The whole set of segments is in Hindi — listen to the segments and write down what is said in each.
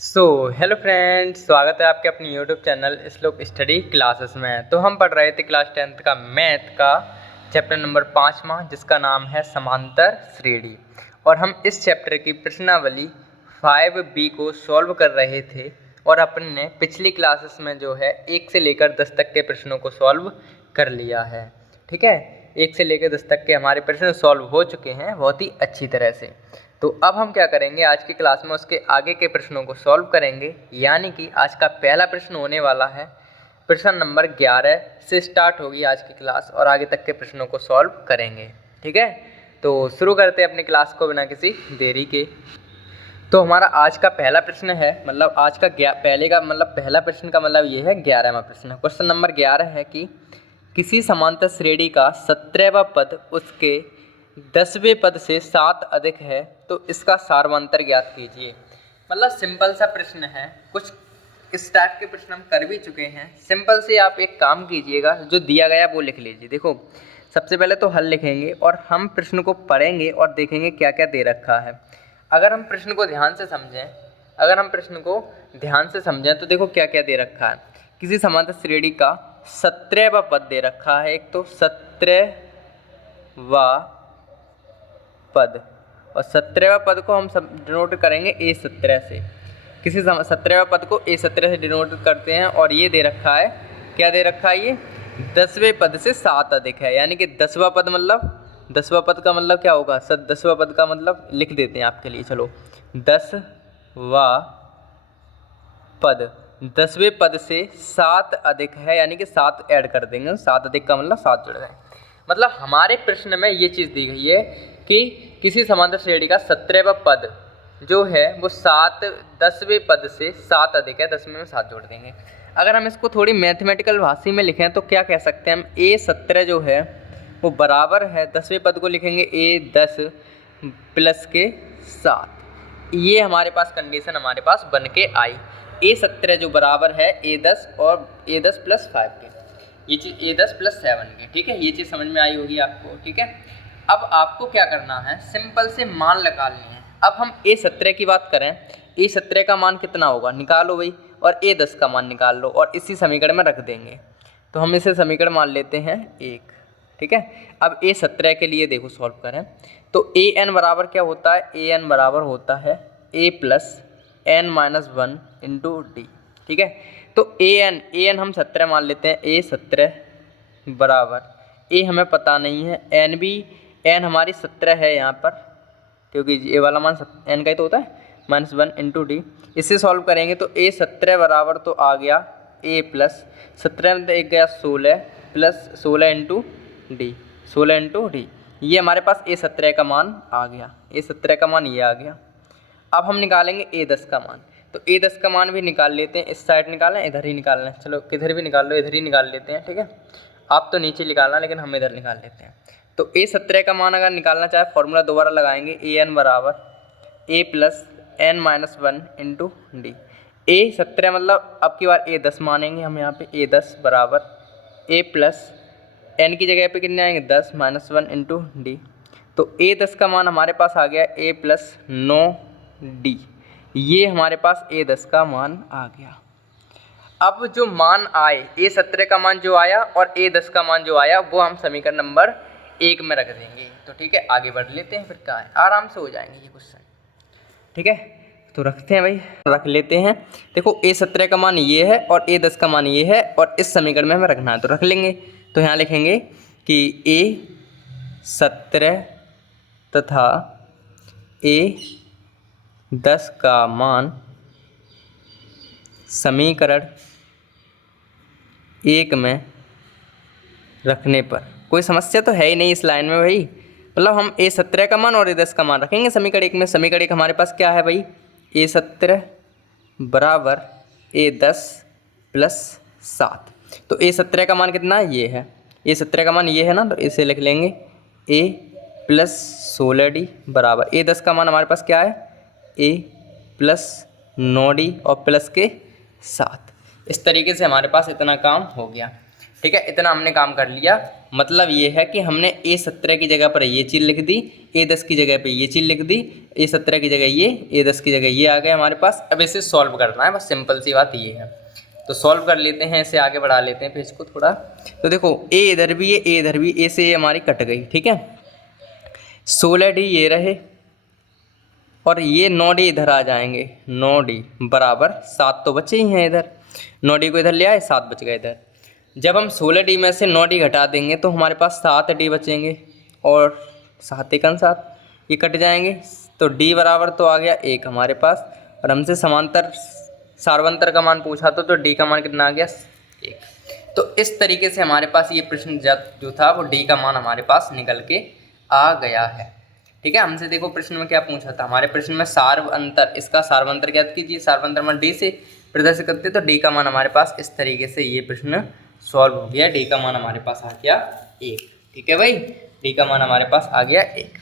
हेलो फ्रेंड्स, स्वागत है आपके अपनी यूट्यूब चैनल श्लोक स्टडी क्लासेस में। तो हम पढ़ रहे थे क्लास 10th का मैथ का चैप्टर नंबर 5वां, जिसका नाम है समांतर श्रेणी। और हम इस चैप्टर की प्रश्नावली 5B को सॉल्व कर रहे थे। और अपन ने पिछली क्लासेस में जो है 1 से लेकर 10 तक के प्रश्नों को सॉल्व कर लिया है। ठीक है, 1 से लेकर 10 तक के हमारे प्रश्न सॉल्व हो चुके हैं बहुत ही अच्छी तरह से। तो अब हम क्या करेंगे, आज की क्लास में उसके आगे के प्रश्नों को सॉल्व करेंगे। यानी कि आज का पहला प्रश्न होने वाला है प्रश्न नंबर 11 से स्टार्ट होगी आज की क्लास, और आगे तक के प्रश्नों को सॉल्व करेंगे। ठीक है, तो शुरू करते हैं अपनी क्लास को बिना किसी देरी के। तो हमारा आज का पहला प्रश्न है, मतलब आज का पहला प्रश्न का मतलब ये है 11वां प्रश्न। क्वेश्चन नंबर 11 है कि किसी समांतर श्रेणी का 17वां पद उसके 10वें पद से 7 अधिक है, तो इसका सारवांतर ज्ञात कीजिए। मतलब सिंपल सा प्रश्न है, कुछ इस टाइप के प्रश्न हम कर भी चुके हैं। सिंपल से आप एक काम कीजिएगा, जो दिया गया वो लिख लीजिए। देखो, सबसे पहले तो हल लिखेंगे और हम प्रश्न को पढ़ेंगे और देखेंगे क्या क्या दे रखा है। अगर हम प्रश्न को ध्यान से समझें तो देखो क्या क्या दे रखा है। किसी समांतर श्रेणी का 17वां पद दे रखा है, एक तो 17वां पद, और 17वां पद को हम सब डिनोट करेंगे A17 से। किसी 17वां पद को A17 से डिनोट करते हैं। और ये दे रखा है, क्या दे रखा है, ये 10वें पद से 7 अधिक है। यानी कि 10वां पद का मतलब क्या होगा, 10वां पद का मतलब लिख देते हैं आपके लिए। चलो, 10वां पद 10वें पद से 7 अधिक है, यानी कि 7 ऐड कर देंगे। 7 अधिक का मतलब 7 जुड़ गए। मतलब हमारे प्रश्न में ये चीज़ दी गई है कि किसी समांतर श्रेणी का 17वां पद जो है वो 10वें पद से 7 अधिक है। 10वें में 7 जोड़ देंगे। अगर हम इसको थोड़ी मैथमेटिकल भाषा में लिखें तो क्या कह सकते हैं हम, A17 जो है वो बराबर है, 10वें पद को लिखेंगे A10 प्लस के 7। ये हमारे पास कंडीशन हमारे पास बन के आई। A17 जो बराबर है A10 और A10 प्लस 5 के, ये चीज़ A10 प्लस 7 के। ठीक है, ये चीज़ समझ में आई होगी आपको। ठीक है, अब आपको क्या करना है, सिंपल से मान निकालने हैं। अब हम A17 की बात करें, A17 का मान कितना होगा निकालो भाई, और A10 का मान निकाल लो और इसी समीकरण में रख देंगे। तो हम इसे समीकरण मान लेते हैं 1। ठीक है, अब A17 के लिए देखो सॉल्व करें तो AN बराबर क्या होता है, AN बराबर होता है A plus N-1 into D. ठीक है, तो AN हम 17 मान लेते हैं। A17 बराबर A हमें पता नहीं है, N हमारी 17 है यहाँ पर, क्योंकि ये वाला मान N का ही तो होता है, -1 इंटू डी। इससे सॉल्व करेंगे तो A17 बराबर तो आ गया A प्लस 17 में तो एक गया 16 plus 16 into D, 16 into D. ये हमारे पास A17 का मान आ गया। A17 का मान ये आ गया। अब हम निकालेंगे A10 का मान। तो A10 का मान भी निकाल लेते हैं। इस साइड निकालें, इधर ही निकालना है। चलो, किधर भी निकाल लो, इधर ही निकाल लेते हैं। ठीक है, आप तो नीचे निकालना, लेकिन हम इधर निकाल लेते हैं। तो A17 का मान अगर निकालना चाहे फॉर्मूला दोबारा लगाएंगे, AN बराबर A plus N-1 into D. A17 मतलब अब की बार A10 मानेंगे हम यहाँ पे। A10 बराबर A प्लस N की जगह पे कितने आएंगे, 10 -1 इंटू डी। तो A10 का मान हमारे पास आ गया A प्लस 9D। ये हमारे पास A10 का मान आ गया। अब जो मान आए, A17 का मान जो आया और A10 का मान जो आया, वो हम समीकरण नंबर 1 में रख देंगे। तो ठीक है, आगे बढ़ लेते हैं। फिर क्या है, आराम से हो जाएंगे ये क्वेश्चन। ठीक है, तो रखते हैं भाई, रख लेते हैं। देखो, A17 का मान ये है और A10 का मान ये है, और इस समीकरण में हमें रखना है, तो रख लेंगे। तो यहाँ लिखेंगे कि A17 तथा A10 का मान समीकरण 1 में रखने पर। कोई समस्या तो है ही नहीं इस लाइन में भाई। मतलब हम A17 का मान और A10 का मान रखेंगे समीकरण 1 में। समीकरण 1 हमारे पास क्या है भाई, A17 बराबर A10 प्लस 7। तो A17 का मान कितना है, ये है। A17 का मान ये है ना, तो इसे लिख लेंगे A प्लस 16D बराबर A10 का मान हमारे पास क्या है, A प्लस 9D और प्लस के 7। इस तरीके से हमारे पास इतना काम हो गया। ठीक है, इतना हमने काम कर लिया। मतलब ये है कि हमने A17 की जगह पर ये चीज़ लिख दी, A10 की जगह पे ये चीज़ लिख दी, A17 की जगह ये, A10 की जगह ये आ गया हमारे पास। अब इसे सॉल्व करना है, बस सिंपल सी बात ये है। तो सॉल्व कर लेते हैं, इसे आगे बढ़ा लेते हैं पेज को थोड़ा। तो देखो A इधर भी है, A इधर भी, A से A हमारी कट गई, ठीक है। 16D ये रहे और ये 9D इधर आ जाएंगे, 9D बराबर 7 तो बचे ही हैं इधर, 9D को इधर ले आए, 7 बच गए इधर। जब हम 16D में से 9D घटा देंगे तो हमारे पास 7D बचेंगे और 7 एकन 7 ये कट जाएंगे, तो D बराबर तो आ गया 1 हमारे पास। और हमसे समांतर सार्वंतर का मान पूछा तो D का मान कितना आ गया 1। तो इस तरीके से हमारे पास ये प्रश्न जो था वो D का मान हमारे पास निकल के आ गया है, ठीक है। हमसे देखो प्रश्न में क्या पूछा था, हमारे प्रश्न में सार्वंतर, इसका सार्वंतर ज्ञात कीजिए। सार्वंतर मान D से प्रदर्शित करते तो D का मान हमारे पास इस तरीके से ये प्रश्न सॉल्व हो गया। D का मान हमारे पास आ गया 1, ठीक है भाई, D का मान हमारे पास आ गया 1।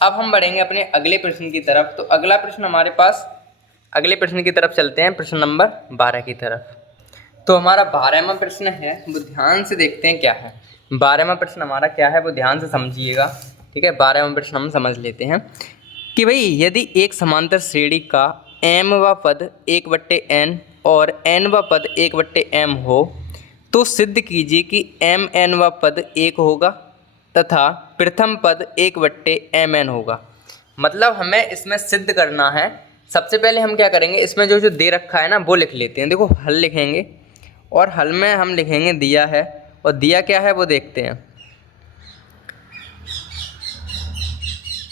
अब हम बढ़ेंगे अपने अगले प्रश्न की तरफ। तो अगला प्रश्न हमारे पास, अगले प्रश्न की तरफ चलते हैं, प्रश्न नंबर 12 की तरफ। तो हमारा 12वां प्रश्न है, वो ध्यान से देखते हैं क्या है। 12वां प्रश्न हमारा क्या है वो ध्यान से समझिएगा, ठीक है। 12वां प्रश्न हम समझ लेते हैं कि भाई यदि एक समांतर श्रेणी का m पद 1/n और n पद 1/m हो तो सिद्ध कीजिए कि mn पद 1 होगा तथा प्रथम पद 1/mn होगा। मतलब हमें इसमें सिद्ध करना है। सबसे पहले हम क्या करेंगे, इसमें जो जो दे रखा है ना वो लिख लेते हैं। देखो हल लिखेंगे और हल में हम लिखेंगे दिया है, और दिया क्या है वो देखते हैं।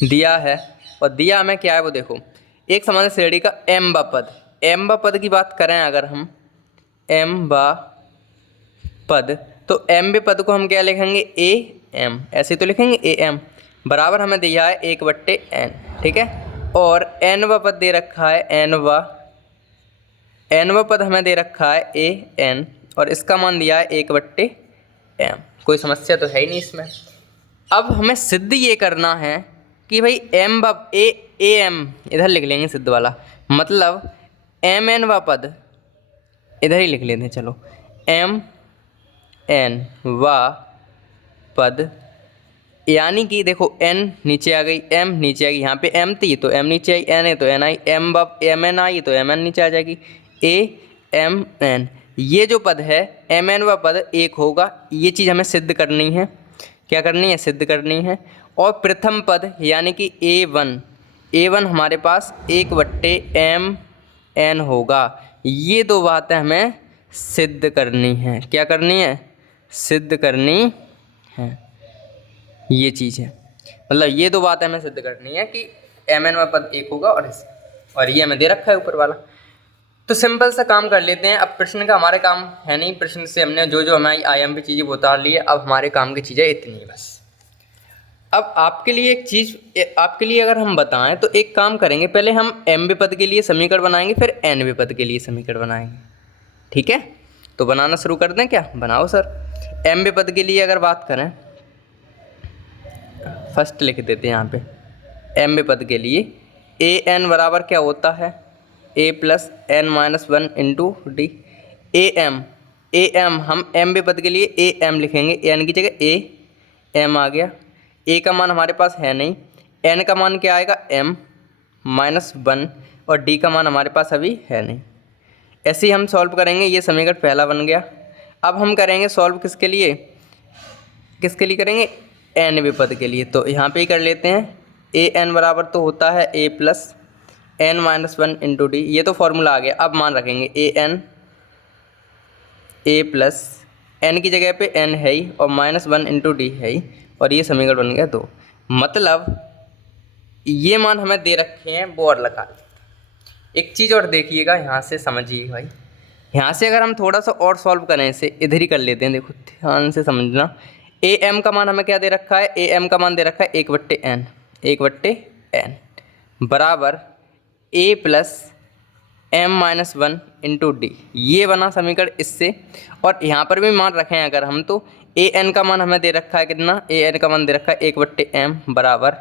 दिया है और दिया हमें क्या है वो देखो, एक समांतर श्रेणी का m पद की बात करें अगर हम m पद, तो m पद को हम क्या लिखेंगे am, ऐसे तो लिखेंगे am बराबर हमें दिया है 1/n, ठीक है। और n पद दे रखा है n पद हमें दे रखा है an और इसका मान दिया है 1/m। कोई समस्या तो है ही नहीं इसमें। अब हमें सिद्ध ये करना है कि भाई am इधर लिख लेंगे सिद्ध वाला, मतलब mn पद इधर ही लिख लेते हैं, चलो mn पद, यानी कि देखो n नीचे आ गई, m नीचे आ गई, यहाँ पे m थी तो m नीचे आई, n है तो n आई, mn आई तो mn नीचे आ जाएगी, amn। ये जो पद है mn पद 1 होगा, ये चीज़ हमें सिद्ध करनी है। क्या करनी है, सिद्ध करनी है। और प्रथम पद यानी कि a1 हमारे पास 1/mn होगा। ये दो बातें हमें सिद्ध करनी है। क्या करनी है, सिद्ध करनी है, ये चीज़ है। मतलब ये दो बातें हमें सिद्ध करनी है कि mn पद 1 होगा और ये हमें दे रखा है ऊपर वाला। तो सिंपल सा काम कर लेते हैं। अब प्रश्न का हमारे काम है नहीं, प्रश्न से हमने जो जो हमारी IMP चीज़ें वो उतार ली है। अब हमारे काम की चीज़ें इतनी बस। अब आपके लिए एक चीज़, आपके लिए अगर हम बताएं तो एक काम करेंगे, पहले हम m पद के लिए समीकरण बनाएंगे, फिर n पद के लिए समीकरण बनाएंगे, ठीक है। तो बनाना शुरू कर दें क्या, बनाओ सर। m पद के लिए अगर बात करें, फर्स्ट लिख देते हैं यहाँ पे m पद के लिए an बराबर क्या होता है, a + n-1 × d। am हम m पद के लिए am लिखेंगे, n की जगह am आ गया। a का मान हमारे पास है नहीं, n का मान क्या आएगा m-1 और d का मान हमारे पास अभी है नहीं। ऐसे ही हम सॉल्व करेंगे, ये समीकरण पहला बन गया। अब हम करेंगे सॉल्व किसके लिए करेंगे, n पद के लिए। तो यहाँ पे ही कर लेते हैं। an बराबर तो होता है a + n-1 × d, ये तो फॉर्मूला आ गया। अब मान रखेंगे a + n की जगह पे n है ही और -1 × d है ही, और ये समीकरण बन गया 2। मतलब ये मान हमें दे रखे हैं वो और लगा। एक चीज़ और देखिएगा, यहाँ से समझिए भाई, यहाँ से अगर हम थोड़ा सा और सॉल्व करें, इसे इधर ही कर लेते हैं। देखो ध्यान से समझना, am का मान हमें क्या दे रखा है, am का मान दे रखा है 1/n बराबर a + m-1 × d। ये बना समीकरण इससे। और यहाँ पर भी मान रखें अगर हम, तो an का मान हमें दे रखा है कितना, an का मान दे रखा है 1/m बराबर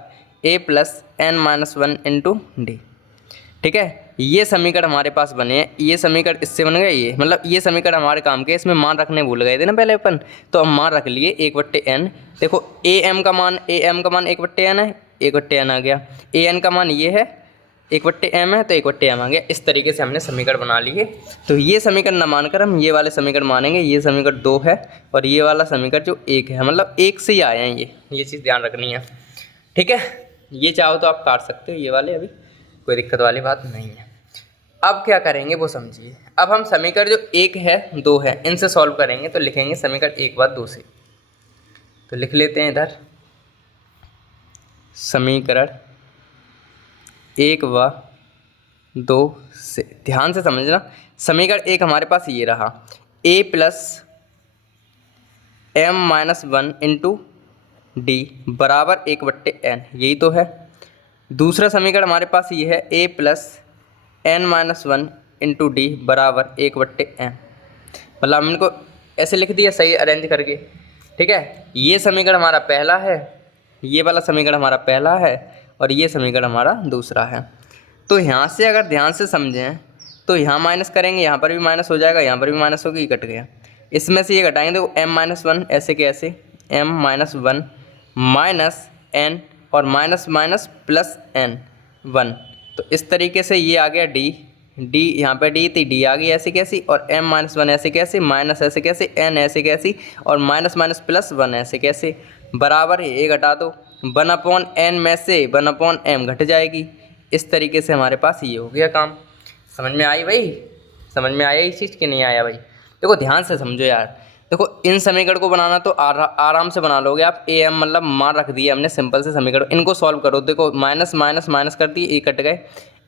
a + n-1 × d, ठीक है। ये समीकरण हमारे पास बने हैं, ये समीकरण इससे बन गए, ये मतलब ये समीकरण हमारे काम के, इसमें मान रखने भूल गए थे ना पहले अपन, तो हम मान रख लिए 1/n। देखो ए एम का मान 1/n है, 1/n आ गया। ए एन का मान ये है 1/m है, तो 1/m आ गया। इस तरीके से हमने समीकरण बना लिए। तो ये समीकरण न मानकर हम ये वाले समीकरण मानेंगे। ये समीकरण 2 है और ये वाला समीकरण जो 1 है, मतलब 1 से ही आए हैं ये चीज़ ध्यान रखनी है, ठीक है। ये चाहो तो आप काट सकते हो ये वाले, अभी कोई दिक्कत वाली बात नहीं है। अब क्या करेंगे वो समझिए। अब हम समीकरण जो 1 है 2 है इनसे सॉल्व करेंगे, तो लिखेंगे समीकरण 1 व 2 से। तो लिख लेते हैं इधर समीकरण 1 व 2 से। ध्यान से समझना, समीकरण 1 हमारे पास ये रहा, a plus m-1 into D बराबर 1/n, यही तो है। दूसरा समीकरण हमारे पास ये है a plus n-1 into D बराबर 1/n, मतलब हम इनको ऐसे लिख दिया सही अरेंज करके, ठीक है। ये समीकरण हमारा पहला है, ये वाला समीकरण हमारा पहला है और ये समीकरण हमारा दूसरा है। तो यहाँ से अगर ध्यान से समझें तो यहाँ माइनस करेंगे, यहाँ पर भी माइनस हो जाएगा, यहाँ पर भी माइनस होगी, कट गया। इसमें से ये घटाएंगे, देखो m-1 ऐसे के ऐसे, m-1 माइनस n और माइनस माइनस प्लस n1, तो इस तरीके से ये आ गया d यहाँ पे d थी, d आ गई ऐसे कैसी, और m-1 ऐसे कैसे, माइनस ऐसे कैसे, n ऐसे कैसी, और माइनस माइनस प्लस 1 ऐसे कैसे, बराबर ये घटा दो 1/n में से 1/m घट जाएगी। इस तरीके से हमारे पास ये हो गया काम। समझ में आई भाई? समझ में आया इस चीज़ कि नहीं आया भाई? देखो ध्यान से समझो यार। देखो इन समीकरण को बनाना तो आराम से बना लोगे आप। ए एम मतलब मान रख दिया हमने सिंपल से समीकरण, इनको सॉल्व करो। देखो माइनस माइनस माइनस कर दिए, ये कट गए।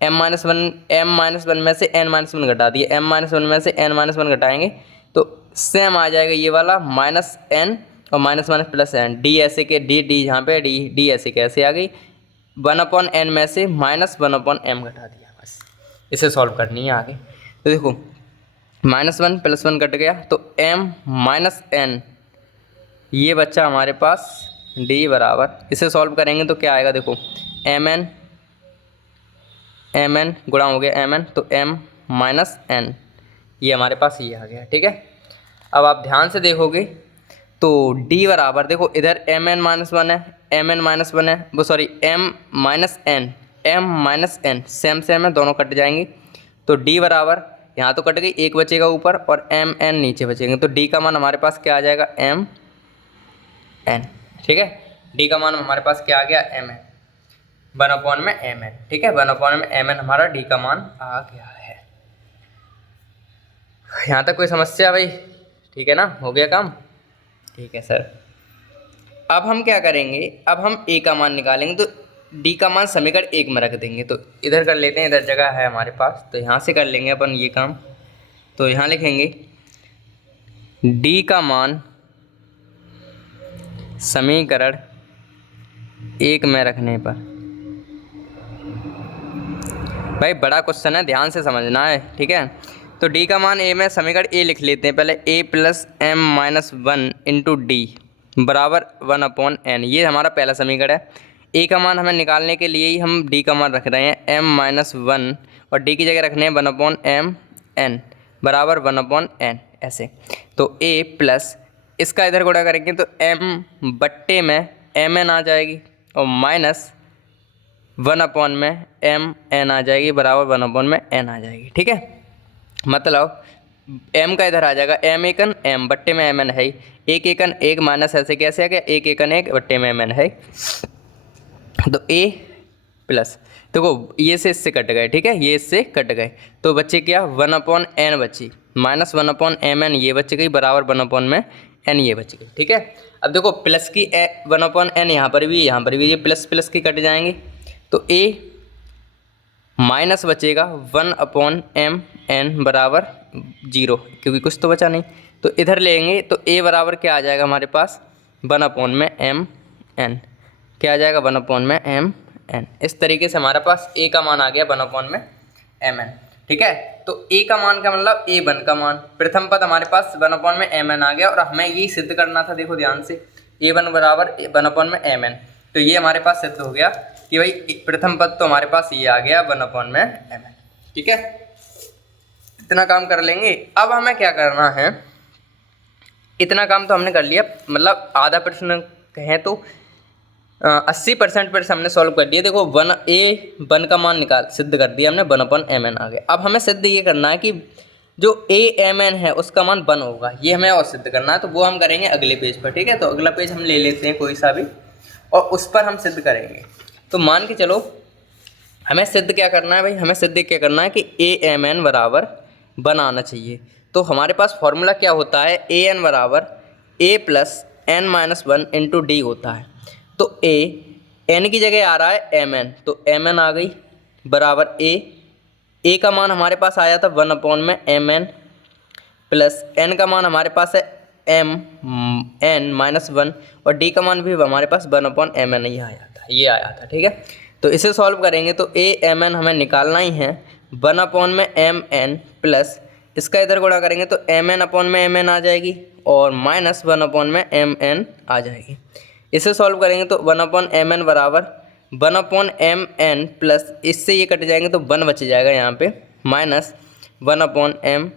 m-1 में से n-1 घटा दिए, m-1 में से n-1 घटाएंगे तो सेम आ जाएगा ये वाला माइनस n और minus minus plus n, D ऐसे के डी यहाँ पे डी ऐसे कैसे आ गई, 1/n में से माइनस 1/m घटा दिया, बस इसे सॉल्व करनी है आगे। तो देखो -1 + 1 कट गया, तो m-n ये बच्चा हमारे पास d बराबर, इसे सॉल्व करेंगे तो क्या आएगा, देखो mn गुणा हो गया mn, तो m-n ये हमारे पास ये आ गया, ठीक है। अब आप ध्यान से देखोगे तो d बराबर, देखो इधर mn-1 है, mn-1 है, वो सॉरी m-n सेम है, दोनों कट जाएंगे। तो d बराबर, यहाँ तो कट गई, एक बचेगा ऊपर और mn नीचे बचेंगे, तो d का मान हमारे पास क्या आ जाएगा, mn, ठीक है। d का मान हमारे पास क्या आ गया, mn, 1/mn, ठीक है। 1/mn हमारा d का मान आ गया है। यहाँ तक कोई समस्या भाई? ठीक है ना, हो गया काम? ठीक है सर। अब हम क्या करेंगे, अब हम a का मान निकालेंगे, तो d का मान समीकरण 1 में रख देंगे। तो इधर कर लेते हैं, इधर जगह है हमारे पास, तो यहाँ से कर लेंगे अपन ये काम। तो यहाँ लिखेंगे d का मान समीकरण 1 में रखने पर, भाई बड़ा क्वेश्चन है, ध्यान से समझना है, ठीक है। तो d का मान a में, समीकरण a लिख लेते हैं पहले, a + m-1 इंटू डी बराबर 1/n, ये हमारा पहला समीकरण है। a का मान हमें निकालने के लिए ही हम d का मान रख रहे हैं m-1 और d की जगह रखने हैं 1/mn बराबर 1/n ऐसे। तो a प्लस इसका इधर गुणा करेंगे तो m/में mn आ जाएगी और माइनस 1/mn आ जाएगी बराबर 1/n आ जाएगी, ठीक है। मतलब m का इधर आ जाएगा m1 m/में mn है, 1 1 माइनस ऐसे कैसे आ गया, 1 1 1/में mn है। तो a प्लस, देखो ये से इससे कट गए, ठीक है, ये इससे कट गए, तो बच्चे क्या, 1/n बची, माइनस 1/mn ये बच गई बराबर 1/n ये बच गई, ठीक है। अब देखो प्लस की 1/n यहाँ पर भी ये प्लस प्लस की कट जाएंगे, तो a माइनस बचेगा 1/mn बराबर 0, क्योंकि कुछ तो बचा नहीं। तो इधर लेंगे तो a बराबर क्या आ जाएगा हमारे पास, 1/mn, क्या आ जाएगा, 1/mn। इस तरीके से हमारे पास a का मान आ गया 1/mn, ठीक है। तो a का मान का मतलब a1 का मान, प्रथम पद हमारे पास 1/mn आ गया और हमें यही सिद्ध करना था। देखो ध्यान से, a1 बराबर 1/mn, तो ये हमारे पास सिद्ध हो गया कि भाई प्रथम पद तो हमारे पास ये आ गया 1/mn, ठीक है, इतना काम कर लेंगे। अब हमें क्या करना है, इतना काम तो हमने कर लिया, मतलब आधा प्रश्न कहें तो 80% पर हमने सॉल्व कर दिया। देखो 1 का मान निकाल सिद्ध कर दिया हमने, 1/mn आ गया। अब हमें सिद्ध ये करना है कि जो amn है उसका मान 1 होगा, ये हमें और सिद्ध करना है। तो वो हम करेंगे अगले पेज पर, ठीक है। तो अगला पेज हम ले लेते हैं कोई सा भी, और उस पर हम सिद्ध करेंगे। तो मान के चलो हमें सिद्ध क्या करना है भाई, हमें सिद्ध क्या करना है कि amn बराबर 1 आना चाहिए। तो हमारे पास फॉर्मूला क्या होता है, an बराबर a plus n minus 1 into D होता है। तो a n की जगह आ रहा है mn, तो mn आ गई बराबर a का मान हमारे पास आया था 1/mn प्लस n का मान हमारे पास है n माइनस 1, और d का मान भी हमारे पास 1/mn ही आया था, ये आया था, ठीक है। तो इसे सॉल्व करेंगे तो amn हमें निकालना ही है 1/mn प्लस इसका इधर गुणा करेंगे तो mn/mn आ जाएगी और माइनस 1/mn आ जाएगी। इसे सॉल्व करेंगे तो 1/mn बराबर 1/mn प्लस इससे ये कट जाएंगे तो 1 बच जाएगा यहाँ पे, माइनस 1/mn,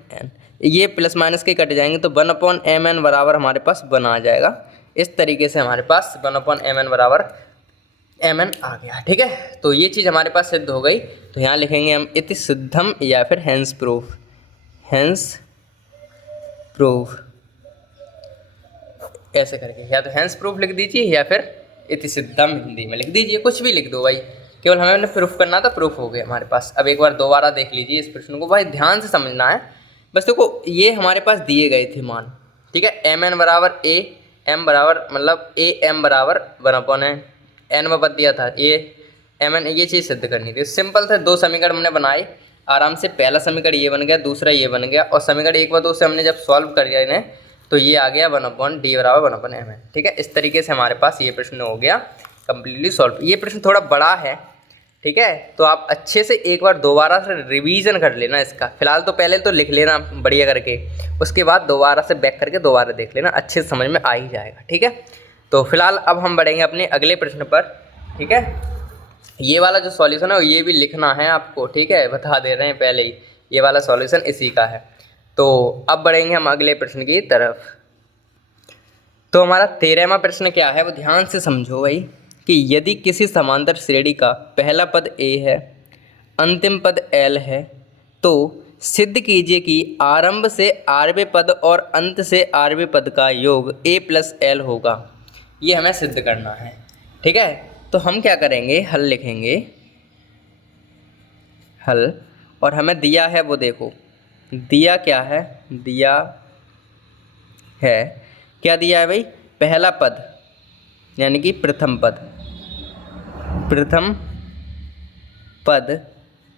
ये प्लस माइनस के कट जाएंगे तो 1/mn बराबर हमारे पास 1 आ जाएगा। इस तरीके से हमारे पास 1/mn बराबर mn आ गया, ठीक है। तो ये चीज़ हमारे पास सिद्ध हो गई। तो यहाँ लिखेंगे हम इति सिद्धम या फिर हेंस प्रूफ, हेंस प्रूफ ऐसे करके, या तो हेंस प्रूफ लिख दीजिए या फिर इति सिद्धम हिंदी में लिख दीजिए, कुछ भी लिख दो भाई, केवल हमें प्रूफ करना था, प्रूफ हो गया हमारे पास। अब एक बार दोबारा देख लीजिए इस प्रश्न को, भाई ध्यान से समझना है। बस देखो ये हमारे पास दिए गए थे मान, ठीक है। mn बराबर a, m बराबर मतलब am बराबर 1/n, n में पद दिया था a mn, ये चीज़ सिद्ध करनी थी। सिंपल थे, 2 समीकरण हमने बनाए आराम से। पहला समीकरण ये बन गया, दूसरा ये बन गया, और समीकरण 1 व 2 से हमने जब सॉल्व कर दिया इन्हें तो ये आ गया 1/d बराबर 1/mn, ठीक है। इस तरीके से हमारे पास ये प्रश्न हो गया कम्प्लीटली सॉल्व। ये प्रश्न थोड़ा बड़ा है, ठीक है, तो आप अच्छे से एक बार दोबारा से रिवीजन कर लेना इसका। फिलहाल तो पहले तो लिख लेना बढ़िया करके, उसके बाद दोबारा से बैक करके दोबारा देख लेना, अच्छे से समझ में आ ही जाएगा, ठीक है। तो फिलहाल अब हम बढ़ेंगे अपने अगले प्रश्न पर, ठीक है। ये वाला जो सॉल्यूशन है ये भी लिखना है आपको, ठीक है, बता दे रहे हैं पहले ही, ये वाला सॉल्यूशन इसी का है। तो अब बढ़ेंगे हम अगले प्रश्न की तरफ। तो हमारा 13वां प्रश्न क्या है वो ध्यान से समझो भाई, कि यदि किसी समांतर श्रेणी का पहला पद a है, अंतिम पद l है, तो सिद्ध कीजिए कि आरंभ से rवें पद और अंत से rवें पद का योग a प्लस l होगा। ये हमें सिद्ध करना है, ठीक है। तो हम क्या करेंगे, हल लिखेंगे, हल, और हमें दिया है वो देखो, दिया क्या है, दिया है, क्या दिया है भाई, पहला पद यानी कि प्रथम पद, प्रथम पद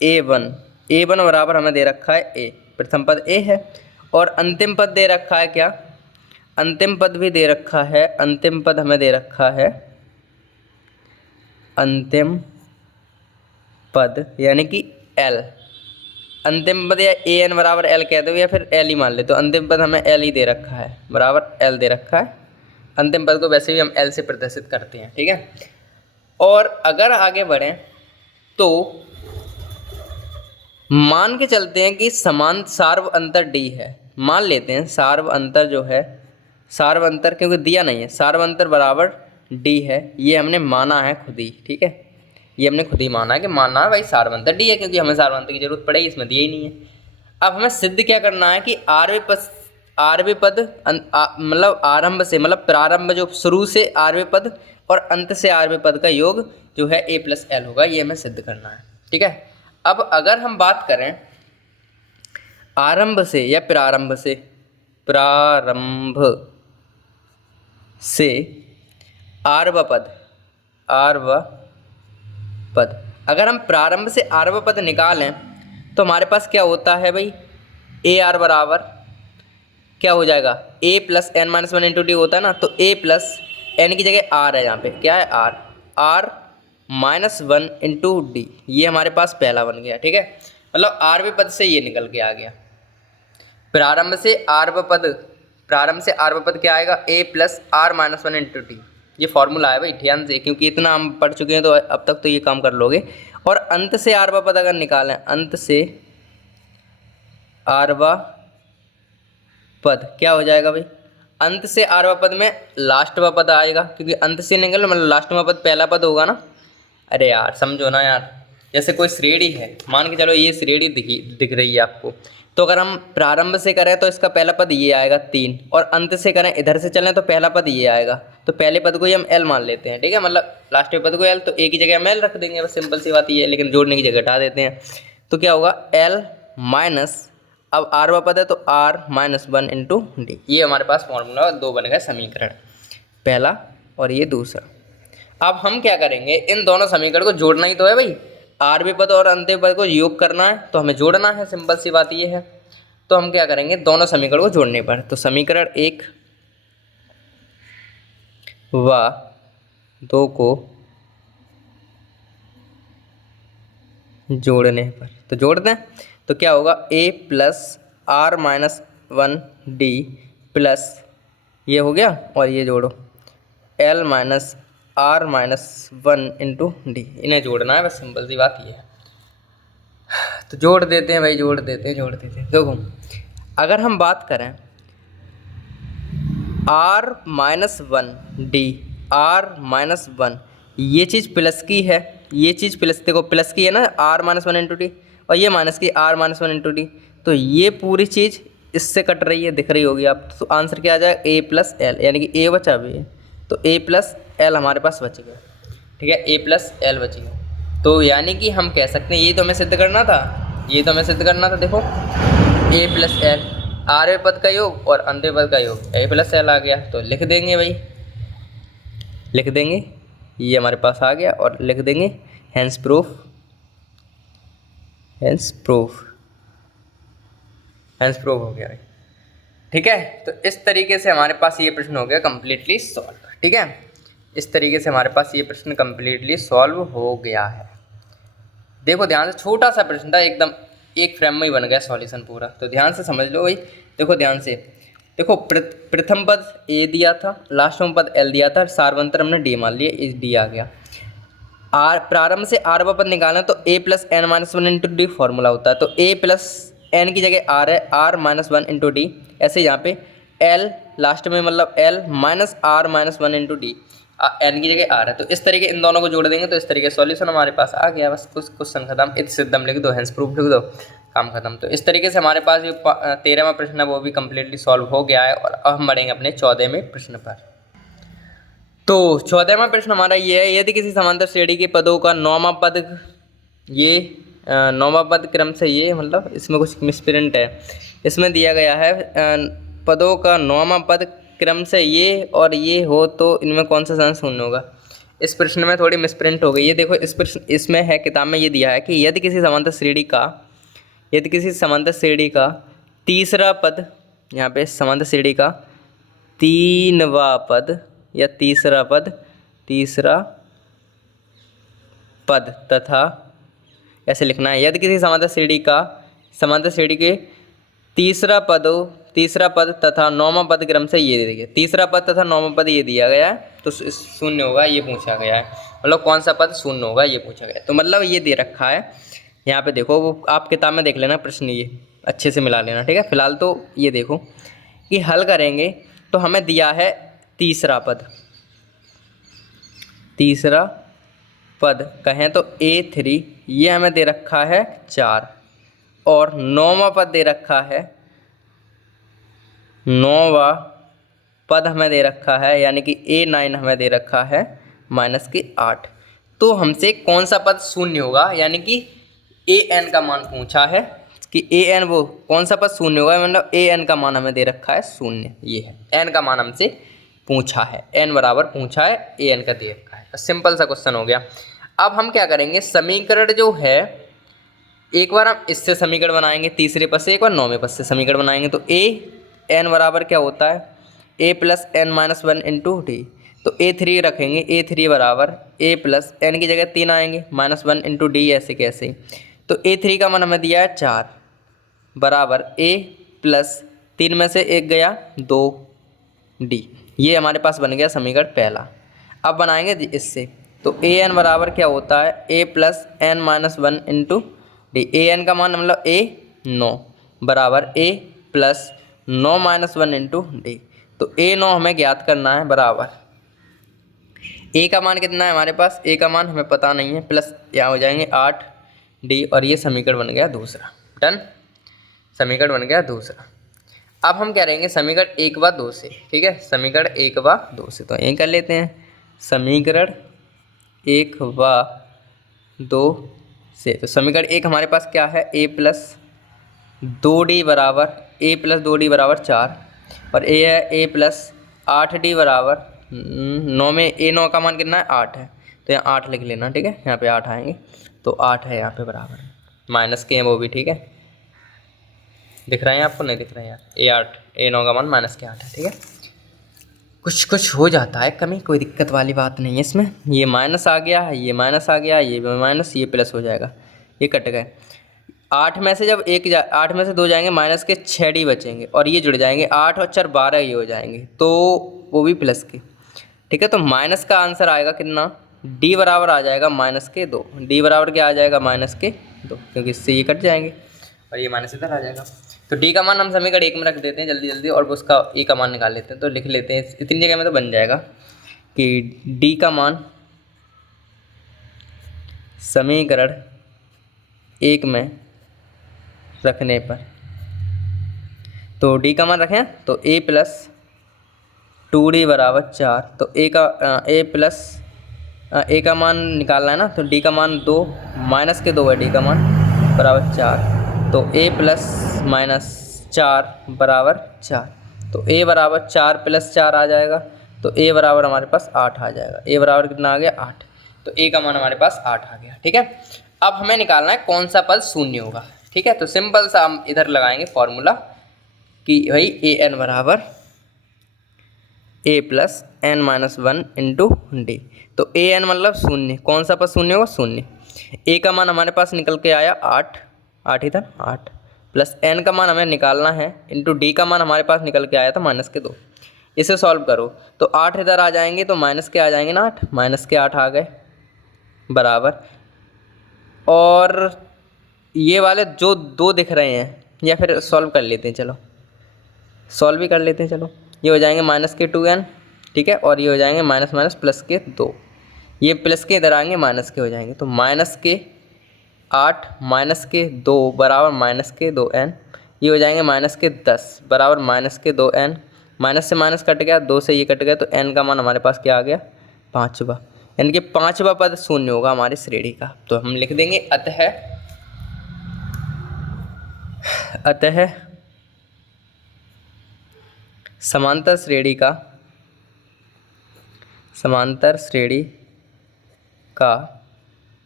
a1 बराबर हमें दे रखा है a, प्रथम पद a है, और अंतिम पद दे रखा है क्या, अंतिम पद भी दे रखा है, अंतिम पद हमें दे रखा है, अंतिम पद यानी कि l, अंतिम पद या an बराबर l कह दो या फिर l ही मान ले, तो अंतिम पद हमें l ही दे रखा है, बराबर l दे रखा है। अंतिम पद को वैसे भी हम l से प्रदर्शित करते हैं, ठीक है। और अगर आगे बढ़ें तो मान के चलते हैं कि समान सार्व अंतर d है, मान लेते हैं सार्व अंतर जो है, सार्व अंतर क्योंकि दिया नहीं है, सार्व अंतर बराबर d है, ये हमने माना है खुद ही, ठीक है, ये हमने खुद ही माना है कि माना है भाई सार्व अंतर d है, क्योंकि हमें सार्व अंतर की जरूरत पड़ेगी, इसमें दिया ही नहीं है। अब हमें सिद्ध क्या करना है कि आरवें पद मतलब आरंभ से, मतलब प्रारंभ जो शुरू से आरवें पद और अंत से आरवें पद का योग जो है a प्लस l होगा, ये हमें सिद्ध करना है, ठीक है। अब अगर हम बात करें आरंभ से या प्रारंभ से, प्रारंभ से आरव पद, अगर हम प्रारंभ से आरव पद निकालें तो हमारे पास क्या होता है भाई, ए आर बराबर क्या हो जाएगा, a plus n minus 1 into D होता है ना, तो a प्लस n की जगह r है, यहाँ पे क्या है r माइनस 1 इंटू डी, ये हमारे पास पहला बन गया, ठीक है। मतलब आरवें पद से ये निकल के आ गया, प्रारंभ से आरव पद क्या आएगा, a plus r minus 1 into D, ये फॉर्मूला है भाई, ध्यान से, क्योंकि इतना हम पढ़ चुके हैं तो अब तक तो ये काम कर लोगे। और अंत से आरव पद अगर निकालें, अंत से आरवा पद क्या हो जाएगा भाई, अंत से आरवा पद में लास्टवा पद आएगा, क्योंकि अंत से निकल मतलब लास्टवा पद पहला पद होगा ना। अरे यार समझो ना यार, जैसे कोई श्रेणी है, मान के चलो ये श्रेणी दिख रही है आपको, तो अगर हम प्रारंभ से करें तो इसका पहला पद ये आएगा 3, और अंत से करें इधर से चलें तो पहला पद ये आएगा। तो पहले पद को ही हम एल मान लेते हैं, ठीक है, मतलब लास्ट पद को एल, तो एक ही जगह हम एल रख देंगे, बस सिंपल सी बात ये है, लेकिन जोड़ने की जगह हटा देते हैं। तो क्या होगा, एल माइनस, अब आरवा पद है तो r माइनस 1 इंटू डी, ये हमारे पास फॉर्मूला 2 बन गया समीकरण पहला और ये दूसरा। अब हम क्या करेंगे, इन दोनों समीकरण को जोड़ना ही तो है भाई, आरवी पद और अंतिम पद को योग करना है, तो हमें जोड़ना है, सिंपल सी बात ये है। तो हम क्या करेंगे, दोनों समीकरण को जोड़ने पर, तो समीकरण 1 व 2 को जोड़ने पर, तो जोड़ दें, तो क्या होगा, a plus r minus 1 D plus ये हो गया, और ये जोड़ो l minus r minus 1 into D, इन्हें जोड़ना है, बस सिंपल सी बात ये है। तो जोड़ देते हैं भाई, जोड़ देते हैं। देखो अगर हम बात करें r minus 1 D, r minus 1, ये चीज़ प्लस की है, ये चीज़ प्लस, देखो प्लस की है ना, r माइनस 1 इंटू डी, और ये माइनस की r माइनस 1 इंटू डी, तो ये पूरी चीज़ इससे कट रही है, दिख रही होगी आप, तो आंसर क्या आ जाएगा, a प्लस एल, यानी कि a बचा भी है, तो a प्लस एल हमारे पास बच गया, ठीक है, a प्लस एल बच गया। तो यानी कि हम कह सकते हैं, ये तो हमें सिद्ध करना था, देखो a प्लस एल, आरवे पद का योग और अंतिम पद का योग, a प्लस एल आ गया, तो लिख देंगे भाई, लिख देंगे, ये हमारे पास आ गया, और लिख देंगे हेंस प्रूफ हो गया भाई, ठीक है। तो इस तरीके से हमारे पास ये प्रश्न हो गया कंप्लीटली सॉल्व, ठीक है, इस तरीके से हमारे पास ये प्रश्न कंप्लीटली सॉल्व हो गया है। देखो ध्यान से, छोटा सा प्रश्न था, एकदम एक फ्रेम में ही बन गया सॉल्यूशन पूरा, तो ध्यान से समझ लो भाई। देखो ध्यान से, देखो प्रथम पद a दिया था, लास्ट में पद l दिया था, सार्वंतर हमने d मान लिया, इस d आ गया। प्रारंभ से आरवा पद निकालना, तो a plus N minus 1 into d formula होता है, तो a प्लस एन की जगह r है, r माइनस 1 इंटू डी, ऐसे यहाँ पे l लास्ट में, मतलब l minus r minus 1 into d, n की जगह r है, तो इस तरीके इन दोनों को जोड़ देंगे, तो इस तरीके सॉल्यूशन हमारे पास आ गया, बस कुछ क्वेश्चन खत्म, इस सिद्धम लिख दो, हेंस प्रूफ लिख दो, काम खत्म। तो इस तरीके से हमारे पास जो 13वां प्रश्न है वो भी कम्प्लीटली सॉल्व हो गया है, और अब हम बढ़ेंगे अपने 14वें प्रश्न पर। तो 14वां प्रश्न हमारा ये है, यदि किसी समांतर श्रेणी के पदों का 9वां पद, ये 9वां पद क्रम से, ये मतलब इसमें कुछ मिसप्रिंट है, इसमें दिया गया है पदों का 9वां पद क्रम से ये और ये हो तो इनमें कौन सा स्थान शून्य होगा। इस प्रश्न में थोड़ी मिसप्रिंट हो गई है, देखो इस प्रश्न, इसमें है किताब में ये दिया है कि यदि किसी समांतर श्रेणी का तीसरा पद, यहाँ पे समांतर श्रेणी का 3वां पद या तीसरा पद तथा, ऐसे लिखना है, यदि किसी समांतर श्रेणी के तीसरा पद तथा 9वां पद क्रम से ये देखिए, तीसरा पद तथा 9वां पद ये दिया गया है, तो शून्य होगा, ये पूछा गया है, मतलब कौन सा पद शून्य होगा ये पूछा गया है। तो मतलब ये दे रखा है यहाँ पे, देखो वो आप किताब में देख लेना प्रश्न, ये अच्छे से मिला लेना, ठीक है। फिलहाल तो ये देखो कि हल करेंगे, तो हमें दिया है तीसरा पद कहें तो a3, ये हमें दे रखा है 4, और 9वां पद दे रखा है, 9वां पद हमें दे रखा है, यानी कि a9 हमें दे रखा है -8। तो हमसे कौन सा पद शून्य होगा, यानी कि an का मान पूछा है कि an वो कौन सा पद शून्य होगा, मतलब an का मान हमें दे रखा है 0, ये है n का मान हमसे पूछा है, n बराबर पूछा है, an का दे रखा है। सिंपल सा क्वेश्चन हो गया। अब हम क्या करेंगे, समीकरण जो है, एक बार हम इससे समीकरण बनाएंगे, तीसरे पद से, एक बार 9वें पद से समीकरण बनाएंगे, तो an बराबर क्या होता है, a plus N minus 1 into D, तो a3 रखेंगे, a3 बराबर a प्लस एन की जगह 3 आएंगे, -1 इंटू डी, ऐसे कैसे, तो a3 का मान हमें दिया है 4 बराबर a प्लस 3 में से 1 गया 2d, ये हमारे पास बन गया समीकरण पहला। अब बनाएंगे इससे, तो an बराबर क्या होता है, a plus N minus 1 into d, an का मान मतलब a 9, बराबर ए प्लस 9 माइनस 1 इंटू डी। तो ए 9 हमें ज्ञात करना है बराबर ए का मान कितना है हमारे पास, ए का मान हमें पता नहीं है, प्लस यहाँ हो जाएंगे 8 डी, और ये समीकरण बन गया दूसरा। डन, समीकरण बन गया दूसरा। अब हम क्या रहेंगे समीकरण 1 व 2 से, ठीक है, समीकरण 1 व 2 से तो यही कर लेते हैं। समीकरण 1 व 2 से, तो समीकरण 1 हमारे पास क्या है, ए प्लस 2d बराबर, ए प्लस 2d बराबर 4, और ए है ए प्लस 8d बराबर 9 में ए 9 का मान कितना है 8 है, तो यहाँ 8 लिख लेना, ठीक है, यहाँ पे 8 आएंगे, तो 8 है यहाँ पे बराबर, माइनस के हैं वो भी, ठीक है, दिख रहा है आपको, नहीं दिख रहा है यार, ए 9 का मान माइनस के 8 है, ठीक है। कुछ हो जाता है कमी, कोई दिक्कत वाली बात नहीं है इसमें। ये माइनस आ गया, ये माइनस आ गया, ये माइनस, ये प्लस हो जाएगा, ये कट गए। 8 में से जब 8 में से 2 जाएंगे, माइनस के 6d बचेंगे, और ये जुड़ जाएंगे, 8 और 4 12 ये हो जाएंगे, तो वो भी प्लस के, ठीक है। तो माइनस का आंसर आएगा कितना, d बराबर आ जाएगा माइनस के 2, d बराबर क्या आ जाएगा माइनस के 2, क्योंकि इससे ये कट जाएंगे और ये माइनस इधर आ जाएगा। तो d का मान हम समीकरण 1 में रख देते हैं जल्दी जल्दी, और उसका a का मान निकाल लेते हैं। तो लिख लेते हैं, इतनी जगह में तो बन जाएगा कि d का मान समीकरण 1 में रखने पर, तो d का मान रखें तो a प्लस 2d बराबर 4, तो a का मान निकालना है ना, तो d का मान 2 माइनस के 2 है, d का मान बराबर 4, तो a प्लस माइनस 4 बराबर 4, तो a बराबर 4 प्लस 4 आ जाएगा, तो a बराबर हमारे पास 8 आ जाएगा। a बराबर कितना आ गया 8, तो a का मान हमारे पास 8 आ गया, ठीक है। अब हमें निकालना है कौन सा पद शून्य होगा, ठीक है। तो सिंपल सा हम इधर लगाएंगे फॉर्मूला कि भाई ए एन बराबर ए plus N minus 1 into D. तो ए एन मतलब शून्य, कौन सा पद शून्य होगा, शून्य। ए का मान हमारे पास निकल के आया 8 ही था, 8 प्लस एन का मान हमें निकालना है, इंटू डी का मान हमारे पास निकल के आया था माइनस के 2। इसे सॉल्व करो तो 8 इधर आ जाएंगे, तो माइनस के आ जाएंगे ना 8, माइनस के 8 आ गए बराबर, और ये वाले जो 2 दिख रहे हैं, या फिर सॉल्व कर लेते हैं, चलो सॉल्व भी कर लेते हैं, चलो ये हो जाएंगे माइनस के 2n, ठीक है, और ये हो जाएंगे माइनस माइनस प्लस के 2, ये प्लस के इधर आएंगे माइनस के हो जाएंगे, तो माइनस के 8 माइनस के 2 बराबर माइनस के 2n, ये हो जाएंगे माइनस के 10 बराबर माइनस के 2n, माइनस से माइनस कट गया, 2 से ये कट गया, तो n का मान हमारे पास क्या आ गया 5वां, यानी कि 5वां पद शून्य होगा हमारी श्रेणी का। तो हम लिख देंगे अतः समांतर श्रेणी का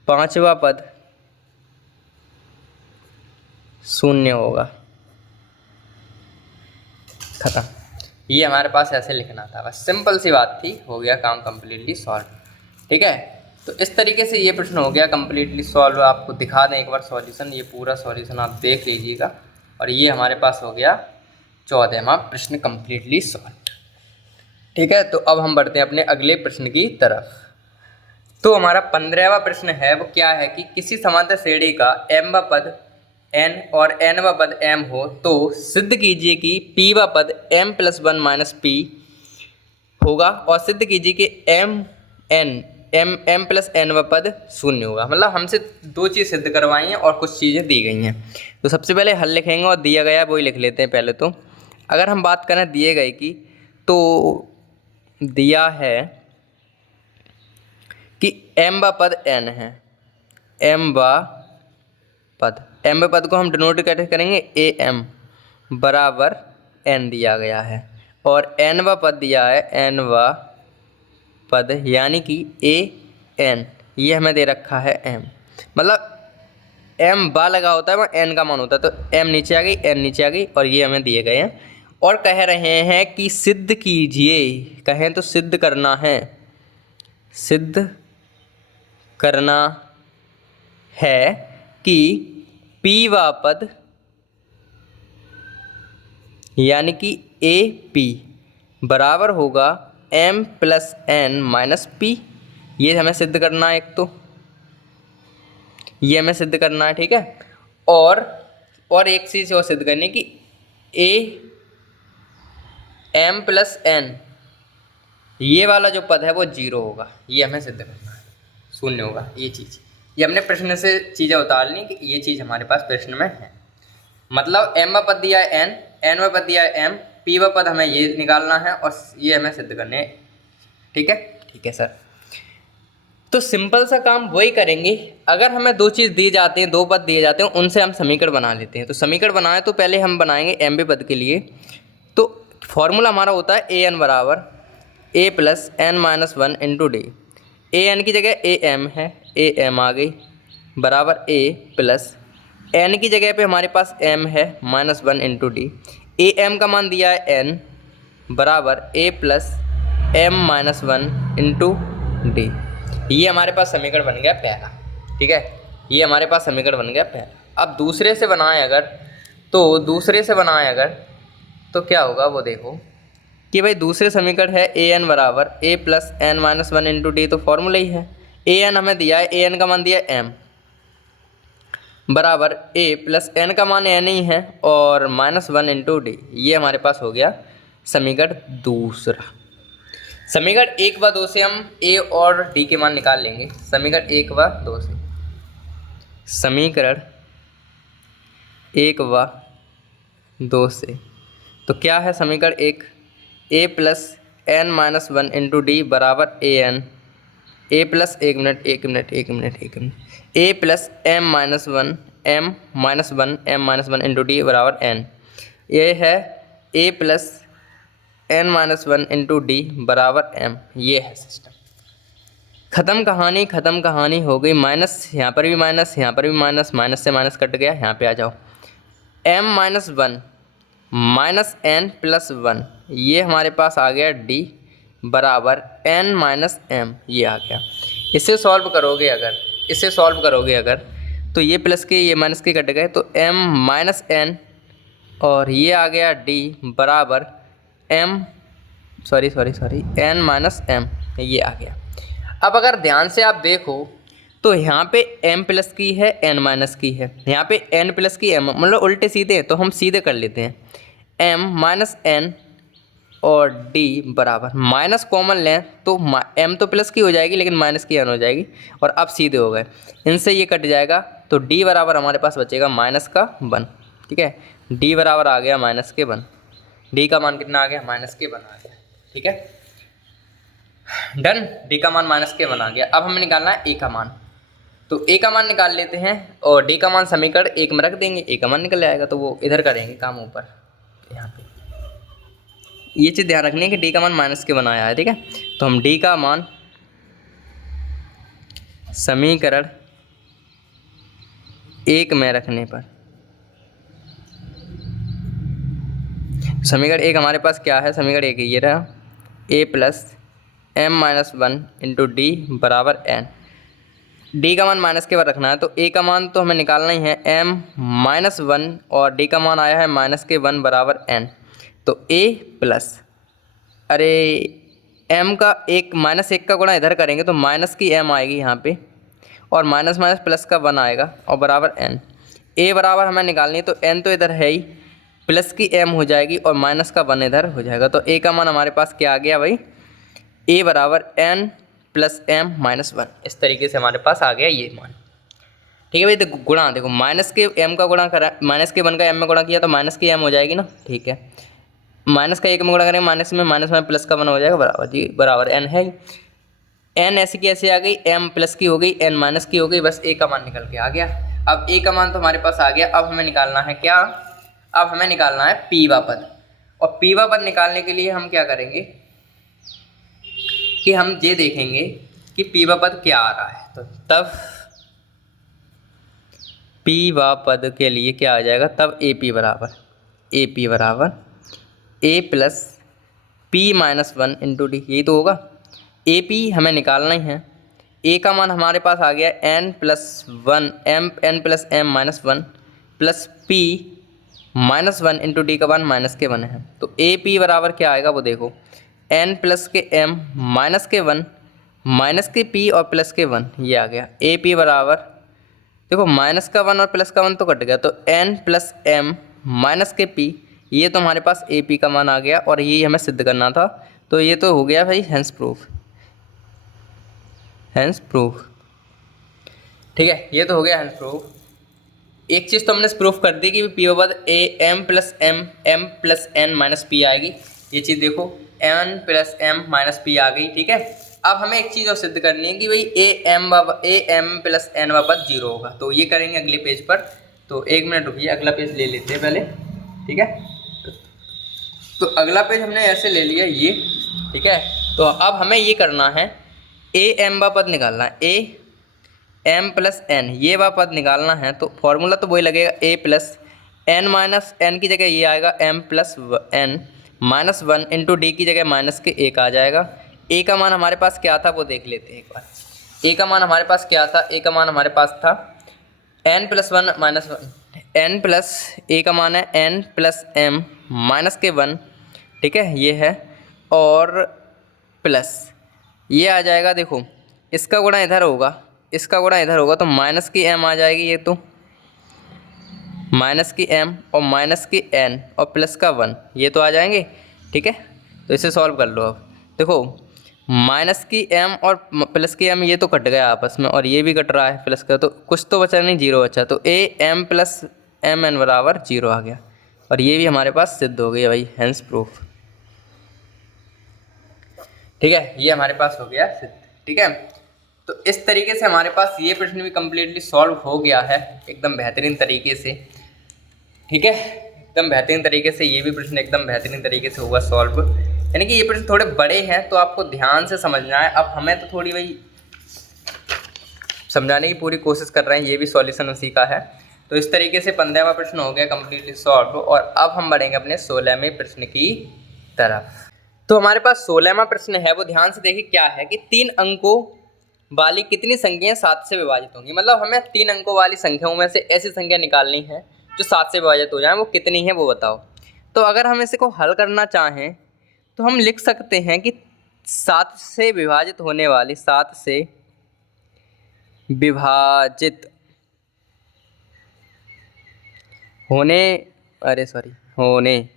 5वां पद शून्य होगा। खत्म। ये हमारे पास ऐसे लिखना था, बस सिंपल सी बात थी, हो गया काम कम्प्लीटली सॉल्व, ठीक है। तो इस तरीके से ये प्रश्न हो गया कम्प्लीटली सॉल्व। आपको दिखा दें एक बार सॉल्यूशन, ये पूरा सॉल्यूशन आप देख लीजिएगा, और ये हमारे पास हो गया 14वां प्रश्न कम्प्लीटली सॉल्व, ठीक है। तो अब हम बढ़ते हैं अपने अगले प्रश्न की तरफ। तो हमारा 15वां प्रश्न है, वो क्या है कि किसी समांतर श्रेणी का m व पद n और n व पद m हो तो सिद्ध कीजिए कि p व पद m प्लस 1 माइनस p होगा, और सिद्ध कीजिए कि m प्लस n व पद शून्य होगा। मतलब हमसे 2 चीज़ सिद्ध करवाई हैं और कुछ चीज़ें दी गई हैं। तो सबसे पहले हल लिखेंगे और दिया गया है वही लिख लेते हैं पहले। तो अगर हम बात करें दिए गए की, तो दिया है कि m व पद n है, m व पद को हम डिनोट कैसे करेंगे, ए एम बराबर n दिया गया है, और n व पद दिया है n व पद, यानी कि ए एन, ये हमें दे रखा है m, मतलब m बा लगा होता है वहाँ n का मान होता है, तो m नीचे आ गई, n नीचे आ गई, और ये हमें दिए गए हैं। और कह रहे हैं कि सिद्ध कीजिए, कहें तो सिद्ध करना है, सिद्ध करना है कि p व पद यानी कि ए पी बराबर होगा m plus n minus P. ये हमें सिद्ध करना है, एक तो ये हमें सिद्ध करना है, ठीक है। और और एक चीज़ और सिद्ध करनी कि ए एम प्लस एन ये वाला जो पद है वो 0 होगा, ये हमें सिद्ध करना है, शून्य होगा ये चीज़। ये हमने प्रश्न से चीज़ें उतार ली कि ये चीज़ हमारे पास प्रश्न में है। मतलब एम व पद दिया है एन व पद दिया है एम, पी व पद हमें ये निकालना है और ये हमें सिद्ध करने है। ठीक है सर। तो सिंपल सा काम वही करेंगे। अगर हमें दो चीज़ दी जाती हैं, दो पद दिए जाते हैं, उनसे हम समीकरण बना लेते हैं। तो समीकरण बनाए तो पहले हम बनाएंगे एम बी पद के लिए। तो फॉर्मूला हमारा होता है ए एन बराबर ए plus N minus one into D. A N की जगह ए एम है, ए एम आ गई, बराबर ए प्लस एन की जगह पे हमारे पास एम है minus one into D. A M का मान दिया है एन, बराबर ए plus M minus one into D. ये हमारे पास समीकरण बन गया पहला। ठीक है, ये हमारे पास समीकरण बन गया पहला। अब दूसरे से बनाएं अगर तो क्या होगा वो देखो कि भाई दूसरे समीकरण है ए एन बराबर ए plus N minus one into D. तो फॉर्मूला ही है, ए एन हमें दिया है, ए एन का मान दिया है एम, बराबर ए प्लस एन का मान एन ही है और माइनस वन इंटू डी। ये हमारे पास हो गया समीकरण दूसरा। समीकरण 1 व 2 से हम ए और डी के मान निकाल लेंगे। समीकरण 1 व 2 से, समीकरण 1 व 2 से तो क्या है समीकरण 1, A plus N minus one into D बराबर ए एन, ए प्लस एक minute A plus M minus one M minus one into D बराबर एन। ये है A plus N minus one into D बराबर एम। ये है सिस्टम। ख़त्म कहानी हो गई। माइनस यहाँ पर भी माइनस, यहाँ पर भी माइनस, माइनस से माइनस कट गया। यहाँ पे आ जाओ, m minus one minus n plus one, ये हमारे पास आ गया डी बराबर एन माइनस एम। ये आ गया। इसे सॉल्व करोगे अगर तो ये प्लस के ये माइनस के कट गए, तो एम माइनस एन और ये आ गया डी बराबर एम एन माइनस एम। ये आ गया। अब अगर ध्यान से आप देखो तो यहाँ पे m प्लस की है, n माइनस की है, यहाँ पे n प्लस की m, मतलब उल्टे सीधे हैं, तो हम सीधे कर लेते हैं। m माइनस n और d बराबर, माइनस कॉमन लें तो m तो प्लस की हो जाएगी लेकिन माइनस की n हो जाएगी और अब सीधे हो गए, इनसे ये कट जाएगा तो d बराबर हमारे पास बचेगा माइनस का 1। ठीक है, d बराबर आ गया माइनस के 1। d का मान कितना आ गया? माइनस के 1 आ गया। ठीक है, डन। d का मान माइनस के 1 आ गया। अब हमें निकालना है a का मान, तो a का मान निकाल लेते हैं और d का मान समीकरण 1 में रख देंगे, a का मान निकल आएगा। तो वो इधर करेंगे काम ऊपर, यहाँ पे ये चीज़ ध्यान रखनी है कि d का मान माइनस के 1 आया है। ठीक है, तो हम d का मान समीकरण 1 में रखने पर, समीकरण 1 हमारे पास क्या है? समीकरण 1 ये रहा, a plus M minus one into D बराबर एन। डी का मान माइनस के 1 रखना है, तो ए का मान तो हमें निकालना ही है एम माइनस वन और डी का मान आया है माइनस के 1 बराबर एन। तो ए प्लस, अरे एम का एक माइनस 1 का गुणा इधर करेंगे तो माइनस की एम आएगी यहाँ पे और माइनस माइनस प्लस का 1 आएगा और बराबर एन। ए बराबर हमें निकालनी है, तो एन तो इधर है ही, प्लस की एम हो जाएगी और माइनस का 1 इधर हो जाएगा। तो ए का मान हमारे पास क्या आ गया भाई? ए बराबर एन प्लस एम माइनस 1। इस तरीके से हमारे पास आ गया ये मान। ठीक है भाई, तो गुणा देखो, माइनस के एम का गुणा करा, माइनस के 1 का एम में गुणा किया तो माइनस की एम हो जाएगी ना। ठीक है, माइनस का 1 में गुणा करेंगे, माइनस में प्लस का 1 हो जाएगा, बराबर जी बराबर एन है। एन ऐसी की ऐसी आ गई, एम प्लस की हो गई, एन माइनस की हो गई, बस ए का मान निकल के आ गया। अब ए का मान तो हमारे पास आ गया। अब हमें निकालना है क्या? अब हमें निकालना है पीवा पद। और पीवा पद निकालने के लिए हम क्या करेंगे कि हम ये देखेंगे कि पीवा पद क्या आ रहा है। तो तब पीवा पद के लिए क्या आ जाएगा? तब ए पी बराबर ए plus P minus 1 into D, यही तो होगा। ए पी हमें निकालना ही है। ए का मान हमारे पास आ गया n plus 1 N plus M minus 1 plus P minus 1 into d का मान माइनस के 1 है। तो ए पी बराबर क्या आएगा वो देखो, एन प्लस के एम माइनस के 1 माइनस के पी और प्लस के 1, ये आ गया। ए पी बराबर देखो माइनस का 1 और प्लस का 1 तो कट गया, तो n प्लस m माइनस के p, ये तो हमारे पास ए पी का मान आ गया और ये हमें सिद्ध करना था, तो ये तो हो गया भाई हेंस प्रूफ। हेंस प्रूफ, ठीक है, ये तो हो गया हेंस प्रूफ। एक चीज़ तो हमने प्रूफ कर दी कि पी बाद A M plus N minus P आएगी। ये चीज़ देखो N plus M minus P आ गई, ठीक है। अब हमें एक चीज़ और सिद्ध करनी है कि भाई ए एम प्लस एन वापस जीरो होगा, तो ये करेंगे अगले पेज पर। तो 1 मिनट रुकिए, अगला पेज ले लेते हैं पहले, ठीक है। तो अगला पेज हमने ऐसे ले लिया ये, ठीक है। तो अब हमें ये करना है, ए एम व पद निकालना है, ए एम प्लस एन ये वा पद निकालना है। तो फॉर्मूला तो वही लगेगा, a plus N minus n की जगह ये आएगा m plus N minus 1 into d की जगह माइनस के एक आ जाएगा। ए का मान हमारे पास क्या था वो देख लेते हैं एक बार। ए का मान हमारे पास क्या था, ए का मान हमारे पास था N plus 1 minus 1, N plus A का मान है एन प्लस एम माइनस के 1, ठीक है, ये है, और प्लस ये आ जाएगा। देखो इसका गुणा इधर होगा, इसका गुणा इधर होगा, तो माइनस की एम आ जाएगी, ये तो माइनस की एम और माइनस की एन और प्लस का 1 ये तो आ जाएंगे, ठीक है। तो इसे सॉल्व कर लो। अब देखो माइनस की एम और प्लस की एम ये तो कट गया आपस में, और ये भी कट रहा है प्लस का, तो कुछ तो बचा नहीं, जीरो बचा। तो a M plus m n बराबर जीरो आ गया, और ये भी हमारे पास सिद्ध हो गई भाई, हेंस प्रूफ, ठीक है। ये हमारे पास हो गया सिद्ध, ठीक है। तो इस तरीके से हमारे पास ये प्रश्न भी कम्प्लीटली सॉल्व हो गया है, एकदम बेहतरीन तरीके से, ठीक है। एकदम बेहतरीन तरीके से ये भी प्रश्न एकदम बेहतरीन तरीके से होगा सॉल्व। यानी कि ये प्रश्न थोड़े बड़े हैं तो आपको ध्यान से समझना है। अब हमें तो थोड़ी भाई समझाने की पूरी कोशिश कर रहे हैं, ये भी सॉल्यूशन उसी का है। तो इस तरीके से 15वां प्रश्न हो गया कम्प्लीटली सॉल्व, और अब हम बढ़ेंगे अपने 16वें प्रश्न की तरफ। तो हमारे पास 16वां प्रश्न है, वो ध्यान से देखिए क्या है कि 3 अंकों वाली कितनी संख्याएं 7 से विभाजित होंगी। मतलब हमें 3 अंकों वाली संख्याओं में से ऐसी संख्या निकालनी है जो 7 से विभाजित हो जाए, वो कितनी है वो बताओ। तो अगर हम इसे को हल करना चाहें तो हम लिख सकते हैं कि 7 से विभाजित होने वाली, 7 से विभाजित होने, अरे सॉरी, होने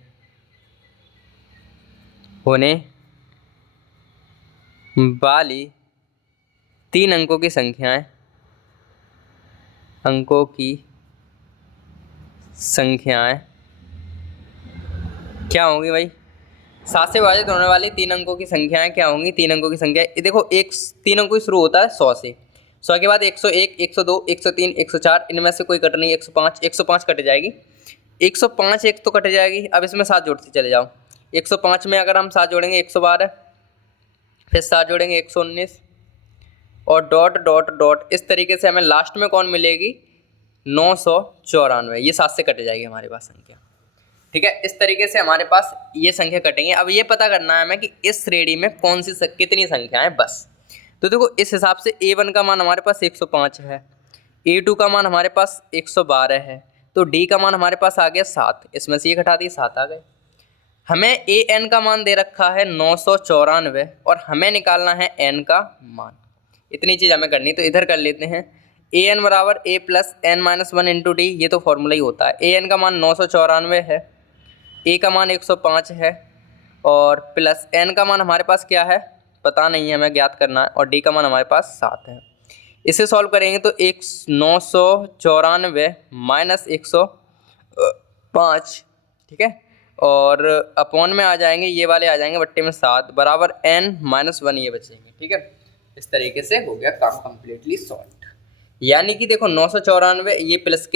वाली 3 अंकों की संख्याएं, क्या होंगी भाई। 7 से विभाजित होने वाली 3 अंकों की संख्याएं क्या होंगी। 3 अंकों की संख्या देखो, 3 अंकों की शुरू होता है 100 से, 100 के बाद 101, 102, 103, 104, इनमें से कोई कट नहीं, 105 कट जाएगी, 105 एक तो कट जाएगी। अब इसमें 7 जोड़ते चले जाओ, 105 में अगर हम 7 जोड़ेंगे 112, फिर 7 जोड़ेंगे 119, और डॉट डॉट डॉट, इस तरीके से हमें लास्ट में कौन मिलेगी, 994। ये 7 से कट जाएगी हमारे पास संख्या, ठीक है। इस तरीके से हमारे पास ये संख्या कटेंगे। अब ये पता करना है हमें कि इस श्रेणी में कौन सी कितनी संख्याएं बस। तो देखो इस हिसाब से A1 का मान हमारे पास 105 है, A2 का मान हमारे पास 112 है, तो D का मान हमारे पास आ गया 7, इसमें से ये घटा दिए 7 आ गए। हमें AN का मान दे रखा है 994, और हमें निकालना है N का मान। इतनी चीज़ हमें करनी, तो इधर कर लेते हैं। AN बराबर A plus N minus 1 into D, ये तो फॉर्मूला ही होता है। AN का मान 994 है, A का मान 105 है, और प्लस N का मान हमारे पास क्या है पता नहीं है, हमें ज्ञात करना है, और D का मान हमारे पास 7 है। इसे सॉल्व करेंगे तो 994 माइनस 105, ठीक है, और अपॉन में आ जाएंगे, ये वाले आ जाएंगे बट्टे में 7 बराबर N माइनस 1 ये बचेंगे, ठीक है। इस तरीके से हो गया काम कम्प्लीटली सॉल्व। यानी कि देखो 994 ये प्लस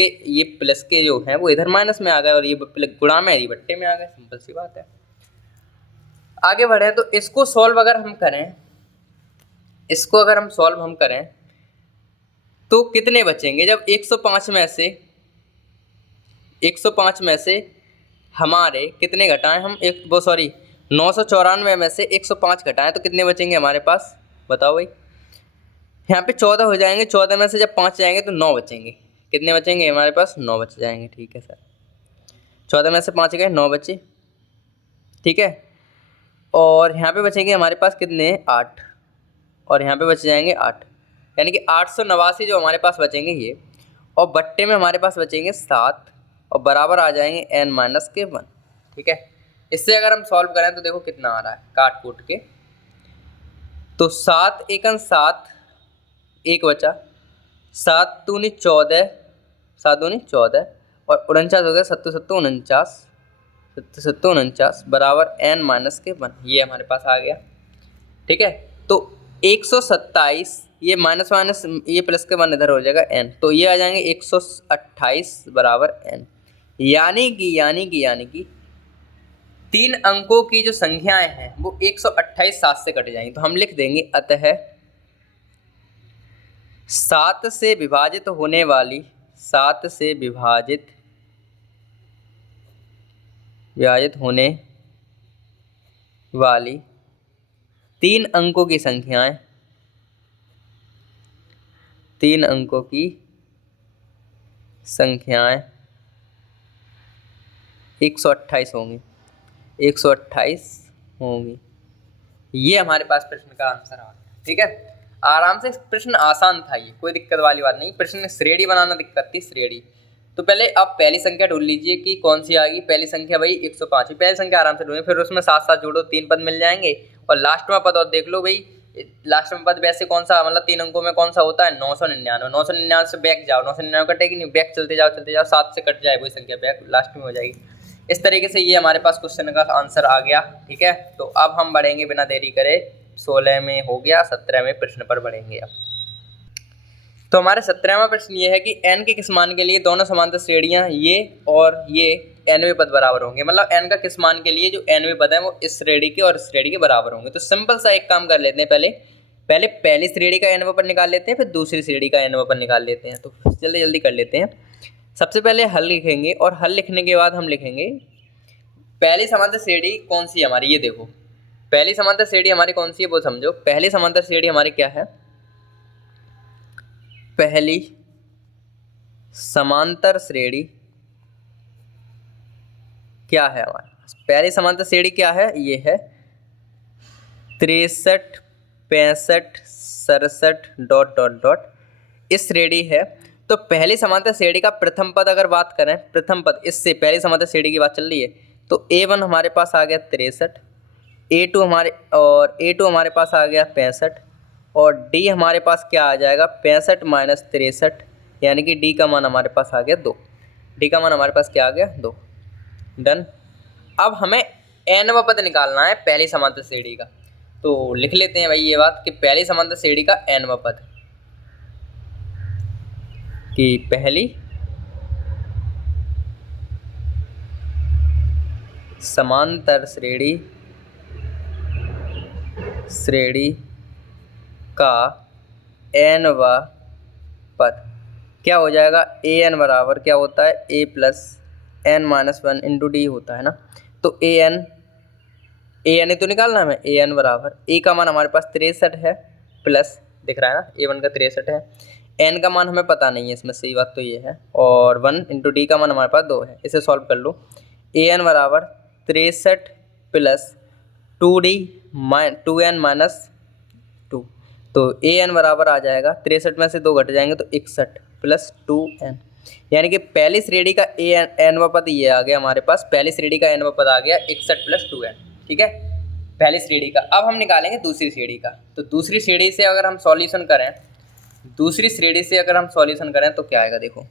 के जो हैं वो इधर माइनस में आ गए, और ये गुणा में ये बट्टे में आ गए, सिंपल सी बात है। आगे बढ़े तो इसको सॉल्व अगर हम करें, तो कितने बचेंगे, जब 105 में से हमारे कितने घटाएं हम, 994 में से 105 घटाएं तो कितने बचेंगे हमारे पास, बताओ भाई। यहाँ पे 14 हो जाएंगे, 14 में से जब 5 जाएंगे तो 9 बचेंगे। कितने बचेंगे हमारे पास, 9 बच जाएंगे, ठीक है सर। 14 में से 5 गए, 9 बचे, ठीक है। और यहाँ पे बचेंगे हमारे पास कितने, 8, और यहाँ पे बच जाएंगे 8, यानी कि 889 जो हमारे पास बचेंगे ये। और बट्टे में हमारे पास बचेंगे 7 और बराबर आ जाएंगे n माइनस के 1। ठीक है, इससे अगर हम सॉल्व करें तो देखो कितना आ रहा है काट कूट के। तो 7 एकन 7, एक बचा, 7 दूनी 14, 7 दूनी 14 और 49 हो गया, 7 सत्तू 49, 7 सत्तू 49 बराबर n माइनस के 1। ये हमारे पास आ गया। ठीक है, तो 127, ये माइनस माइनस ये प्लस के 1 इधर हो जाएगा n, तो ये आ जाएंगे 128 बराबर n। यानी कि 3 अंकों की जो संख्याएं हैं वो 128 7 से कट जाएंगी। तो हम लिख देंगे अतः 7 से विभाजित होने वाली 7 से विभाजित होने वाली 3 अंकों की संख्याएं 3 अंकों की संख्याएं 128 होंगी, 128 होंगी। ये हमारे पास प्रश्न का आंसर आ गया। ठीक है, आराम से प्रश्न आसान था, ये कोई दिक्कत वाली बात नहीं। प्रश्न में श्रेणी बनाना दिक्कत थी, श्रेणी। तो पहले आप पहली संख्या ढूंढ लीजिए कि कौन सी आ गई। पहली संख्या भाई 105, पहली संख्या आराम से ढूंढिए, फिर उसमें साथ साथ जोड़ो, 3 पद मिल जाएंगे। और लास्ट में पद और देख लो भाई, लास्ट में पद वैसे कौन सा, मतलब 3 अंकों में कौन सा होता है, 999। 999 से बैक जाओ, 999 कटेगी नहीं, बैक चलते जाओ, 7 से कट जाए वही संख्या, बैक लास्ट में हो जाएगी। इस तरीके से ये हमारे पास क्वेश्चन का आंसर आ गया। ठीक है, तो अब हम बढ़ेंगे बिना देरी करे, 16 में हो गया, 17वें प्रश्न पर बढ़ेंगे अब। तो हमारे 17वां प्रश्न ये है कि n के किस मान के लिए दोनों समांतर श्रेणियां ये और ये nवें पद बराबर होंगे। मतलब n का किस मान के लिए जो nवें पद है वो इस श्रेणी के और इस श्रेणी के बराबर होंगे। तो सिंपल सा एक काम कर लेते हैं, पहले पहली श्रेणी का nवां पद निकाल लेते हैं, फिर दूसरी श्रेणी का nवां पद निकाल लेते हैं। तो जल्दी कर लेते हैं। सबसे पहले हल लिखेंगे और हल लिखने के बाद हम लिखेंगे पहली समांतर श्रेणी कौन सी है हमारी। ये देखो पहली समांतर श्रेणी हमारी कौन सी है वो समझो। पहली समांतर श्रेणी हमारी क्या है, पहली समांतर श्रेणी क्या है हमारे पास, पहली समांतर श्रेणी क्या है, ये है 63 65 67 ... इस श्रेणी है। तो पहली समांतर श्रेणी का प्रथम पद अगर बात करें, प्रथम पद इससे पहली समांतर श्रेणी की बात चल रही है, तो A1 हमारे पास आ गया 63, A2 हमारे पास आ गया 65 और D हमारे पास क्या आ जाएगा 65 माइनस 63, यानी कि D का मान हमारे पास आ गया 2। D का मान हमारे पास क्या आ गया 2। डन। अब हमें nवां पद निकालना है पहली समांतर श्रेणी का। तो लिख लेते हैं भाई ये बात कि पहली समांतर श्रेणी का nवां पद, कि पहली समांतर श्रेणी का nवां पद क्या हो जाएगा, an बराबर क्या होता है a plus n minus 1 into D होता है ना। तो an ही तो निकालना है हमें। an बराबर a का मान हमारे पास 63 है, प्लस दिख रहा है ना a1 का 63 है, n का मान हमें पता नहीं है इसमें, सही बात तो ये है, और 1 इंटू डी का मान हमारे पास 2 है। इसे सॉल्व कर लो। an बराबर 63 प्लस 2n माइनस 2, तो an बराबर आ जाएगा 63 में से 2 घट जाएंगे तो 61 प्लस 2n, यानी कि पहली श्रेणी का nवां पद ये आ गया हमारे पास। पहली श्रेणी का nवां पद आ गया 61 प्लस 2n। ठीक है, पहली श्रेणी का। अब हम निकालेंगे दूसरी श्रेणी का। तो दूसरी श्रेणी से अगर हम सॉल्यूशन करें, तो क्या आएगा देखो,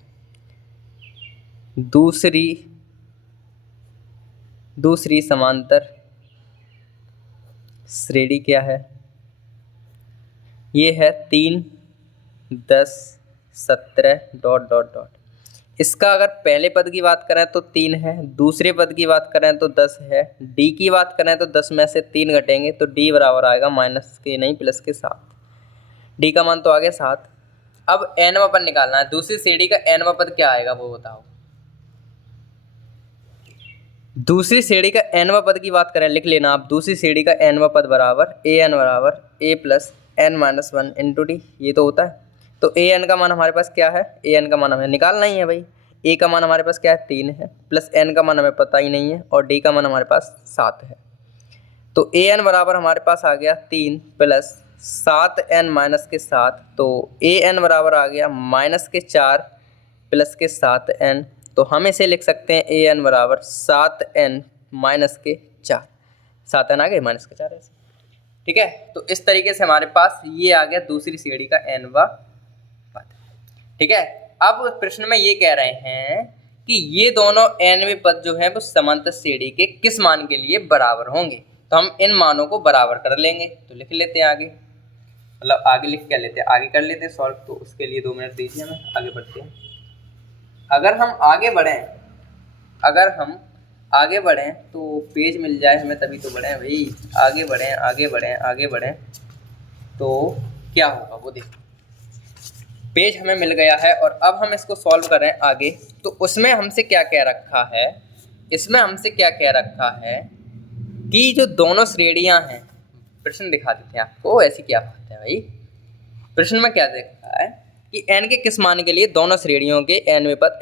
दूसरी समांतर श्रेणी क्या है, ये है 3 10 17 ... इसका अगर पहले पद की बात करें तो 3 है, दूसरे पद की बात करें तो 10 है, डी की बात करें तो 10 में से 3 घटेंगे तो डी बराबर आएगा माइनस के नहीं प्लस के 7। डी का मान तो आ गया 7। अब nवां पद निकालना है। दूसरी श्रेणी का nवां पद क्या आएगा वो बताओ। दूसरी श्रेणी का nवां पद की बात करें, लिख लेना आप। दूसरी श्रेणी का nवां पद बराबर an बराबर a plus n minus 1 into D, ये तो होता है। तो an का मान हमारे पास क्या है, an का मान हमें निकालना ही है भाई। a का मान हमारे पास क्या है 3 है, प्लस n का मान हमें पता ही नहीं है, और d का मान हमारे पास 7 है। तो an बराबर हमारे पास आ गया 3 प्लस 7n माइनस के 7, तो an बराबर आ गया माइनस के 4 प्लस के 7n, तो हम इसे लिख सकते हैं ए एन बराबर 7n माइनस के 4, 7n आ गए माइनस के 4 ऐसे। ठीक है, तो इस तरीके से हमारे पास ये आ गया दूसरी श्रेणी का nवा पद। ठीक है, अब प्रश्न में ये कह रहे हैं कि ये दोनों nवें पद जो है वो समांतर श्रेणी के किस मान के लिए बराबर होंगे। तो हम इन मानों को बराबर कर लेंगे, तो लिख लेते हैं आगे, मतलब आगे लिख क्या लेते हैं, आगे कर लेते हैं सॉल्व। तो उसके लिए 2 मिनट दीजिए, हमें आगे बढ़ते हैं। अगर हम आगे बढ़ें तो पेज मिल जाए हमें, तभी तो बढ़ें भाई। आगे बढ़ें तो क्या होगा वो देखो। पेज हमें मिल गया है और अब हम इसको सॉल्व करें आगे, तो उसमें हमसे क्या कह रखा है, इसमें हमसे क्या कह रखा है कि जो दोनों श्रेणियां हैं, प्रश्न दिखा देते हैं आपको, ऐसी क्या बात है भाई। प्रश्न में क्या देखा है कि n के किस मान के लिए दोनों श्रेणियों के nवें पद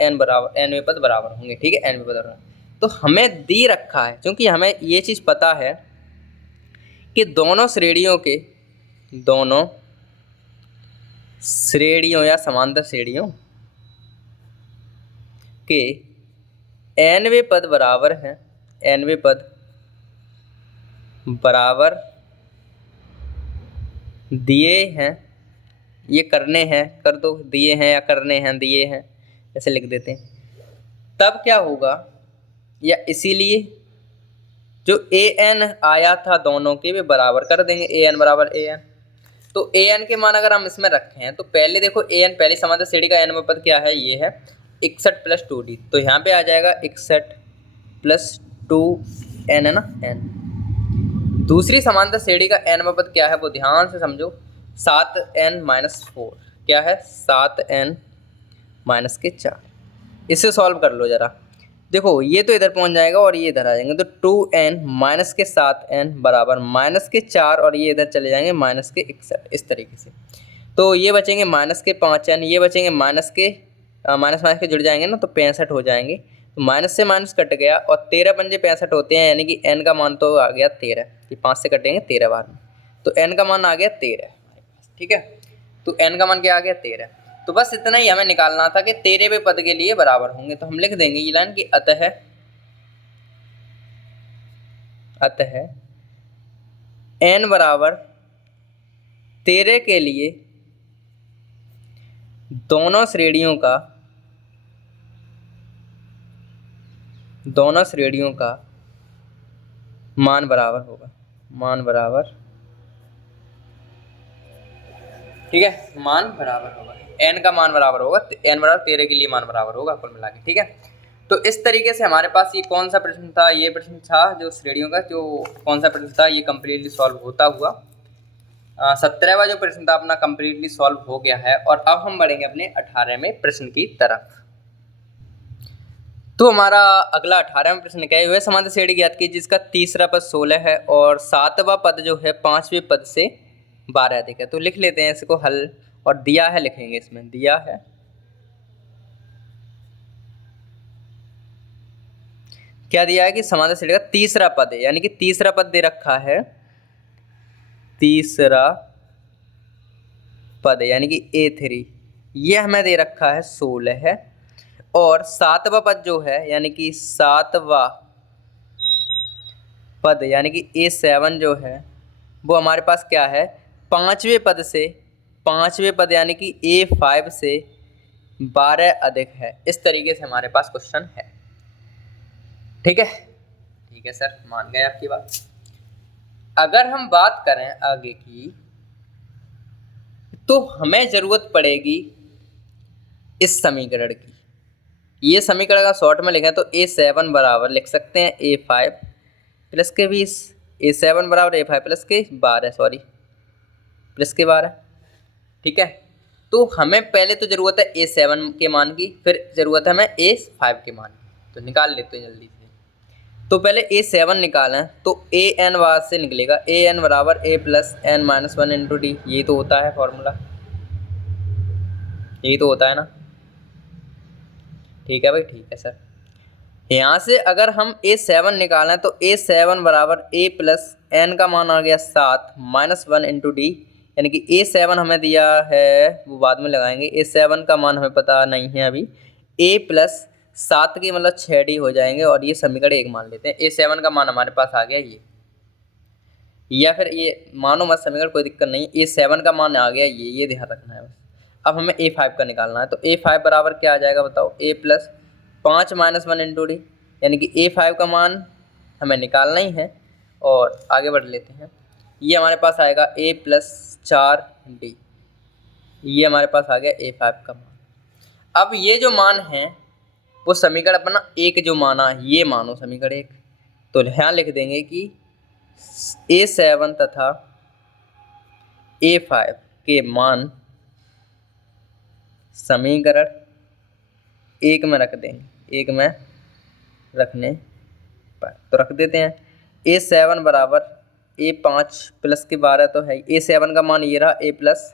बराबर होंगे। ठीक है, nवें पद बराबर, तो हमें दी रखा है, क्योंकि हमें ये चीज़ पता है कि दोनों श्रेणियों या समांतर श्रेणियों के nवें पद बराबर हैं, nवें पद बराबर दिए हैं, ये करने हैं, कर दो, दिए हैं या करने हैं, दिए हैं, ऐसे लिख देते हैं। तब क्या होगा, या इसीलिए जो an आया था दोनों के वे बराबर कर देंगे, an बराबर an। तो an के मान अगर हम इसमें रखें तो पहले देखो an पहली समांतर श्रेणी का nवां पद क्या है, ये है 61 प्लस 2d, तो यहाँ पे आ जाएगा 61 प्लस 2n है ना, n। दूसरी समांतर श्रेणी का nवां पद क्या है वो ध्यान से समझो, 7n माइनस 4, क्या है 7n माइनस के 4। इससे सॉल्व कर लो जरा, देखो ये तो इधर पहुंच जाएगा और ये इधर आ जाएंगे, तो 2n माइनस के 7n बराबर माइनस के 4, और ये इधर चले जाएंगे माइनस के 61, इस तरीके से। तो ये बचेंगे माइनस के 5n, ये बचेंगे माइनस के जुड़ जाएंगे ना, तो 65 हो जाएंगे। तो माइनस से माइनस कट गया और 13 पंजे 65 होते हैं, यानी कि n का मान तो आ गया 13, कि 5 से कटेंगे 13 बार में, तो n का मान आ गया 13। ठीक है, तो n का मान क्या आ गया 13। तो बस इतना ही हमें निकालना था कि 13वें पद के लिए बराबर होंगे। तो हम लिख देंगे ये लाइन कि अतः n बराबर 13 के लिए दोनों श्रेणियों का मान बराबर होगा, ठीक है, मान बराबर होगा, n का मान बराबर होगा, n बराबर 13 के लिए मान बराबर होगा कुल मिला के। ठीक है, तो इस तरीके से हमारे पास ये कौन सा प्रश्न था, ये प्रश्न था जो श्रेणियों का, जो कौन सा प्रश्न था, ये कम्प्लीटली सॉल्व होता हुआ 17वां जो प्रश्न था अपना कम्प्लीटली सॉल्व हो गया है। और अब हम बढ़ेंगे अपने 18वें प्रश्न की तरफ। तो हमारा अगला 18वां प्रश्न क्या हुआ, समांतर श्रेणी ज्ञात की जिसका तीसरा पद 16 है और 7वां पद जो है 5वें पद से 12 अधिक है। तो लिख लेते हैं इसको हल, और दिया है लिखेंगे, इसमें दिया है क्या दिया है कि समांतर श्रेणी का तीसरा पद है, यानी कि तीसरा पद दे रखा है, तीसरा पद है यानी कि A3, ये हमें दे रखा है 16 है, और 7वां पद जो है यानी कि 7वां पद यानी कि A7 जो है वो हमारे पास क्या है 5वें पद यानी कि A5 से 12 अधिक है। इस तरीके से हमारे पास क्वेश्चन है। ठीक है सर, मान गए आपकी बात। अगर हम बात करें आगे की तो हमें जरूरत पड़ेगी इस समीकरण की। ये समीकरण का शॉर्ट में लिखें तो A7 बराबर लिख सकते हैं A5 प्लस के 20, A7 बराबर A5 प्लस के 12। ठीक है, तो हमें पहले तो ज़रूरत है A7 के मान की, फिर ज़रूरत है हमें A5 के मान की। तो निकाल लेते हैं जल्दी से। तो पहले A7 निकालें तो AN बाद से निकलेगा, AN बराबर A plus N minus 1 into D. यही तो होता है फॉर्मूला, यही तो होता है ना। ठीक है भाई, ठीक है सर। यहाँ से अगर हम A7 निकालें तो A7 बराबर A प्लस N का मान आ गया 7 माइनस 1 इंटू डी, यानी कि A7 हमें दिया है वो बाद में लगाएंगे। A7 का मान हमें पता नहीं है अभी, ए प्लस 7 के मतलब 6D हो जाएंगे और ये समीकरण 1 मान लेते हैं। A7 का मान हमारे पास आ गया ये, या फिर ये मानो मत समीकरण, कोई दिक्कत नहीं। A7 का मान आ गया ये ध्यान रखना है बस। अब हमें A5 का निकालना है, तो A5 बराबर क्या आ जाएगा बताओ, A plus 5 minus 1 into D, यानी कि A5 का मान हमें निकालना ही है। और आगे बढ़ लेते हैं, ये हमारे पास आएगा A प्लस 4D, ये हमारे पास आ गया A5 का मान। अब ये जो मान है वो समीकरण अपना एक जो माना ये मानो समीकरण 1, तो यहाँ लिख देंगे कि A7 तथा A5 के मान समीकरण 1 में रख देंगे, 1 में रखने पर तो रख देते हैं। A7 बराबर A5 प्लस के 12 तो है, A7 का मान ये रहा A प्लस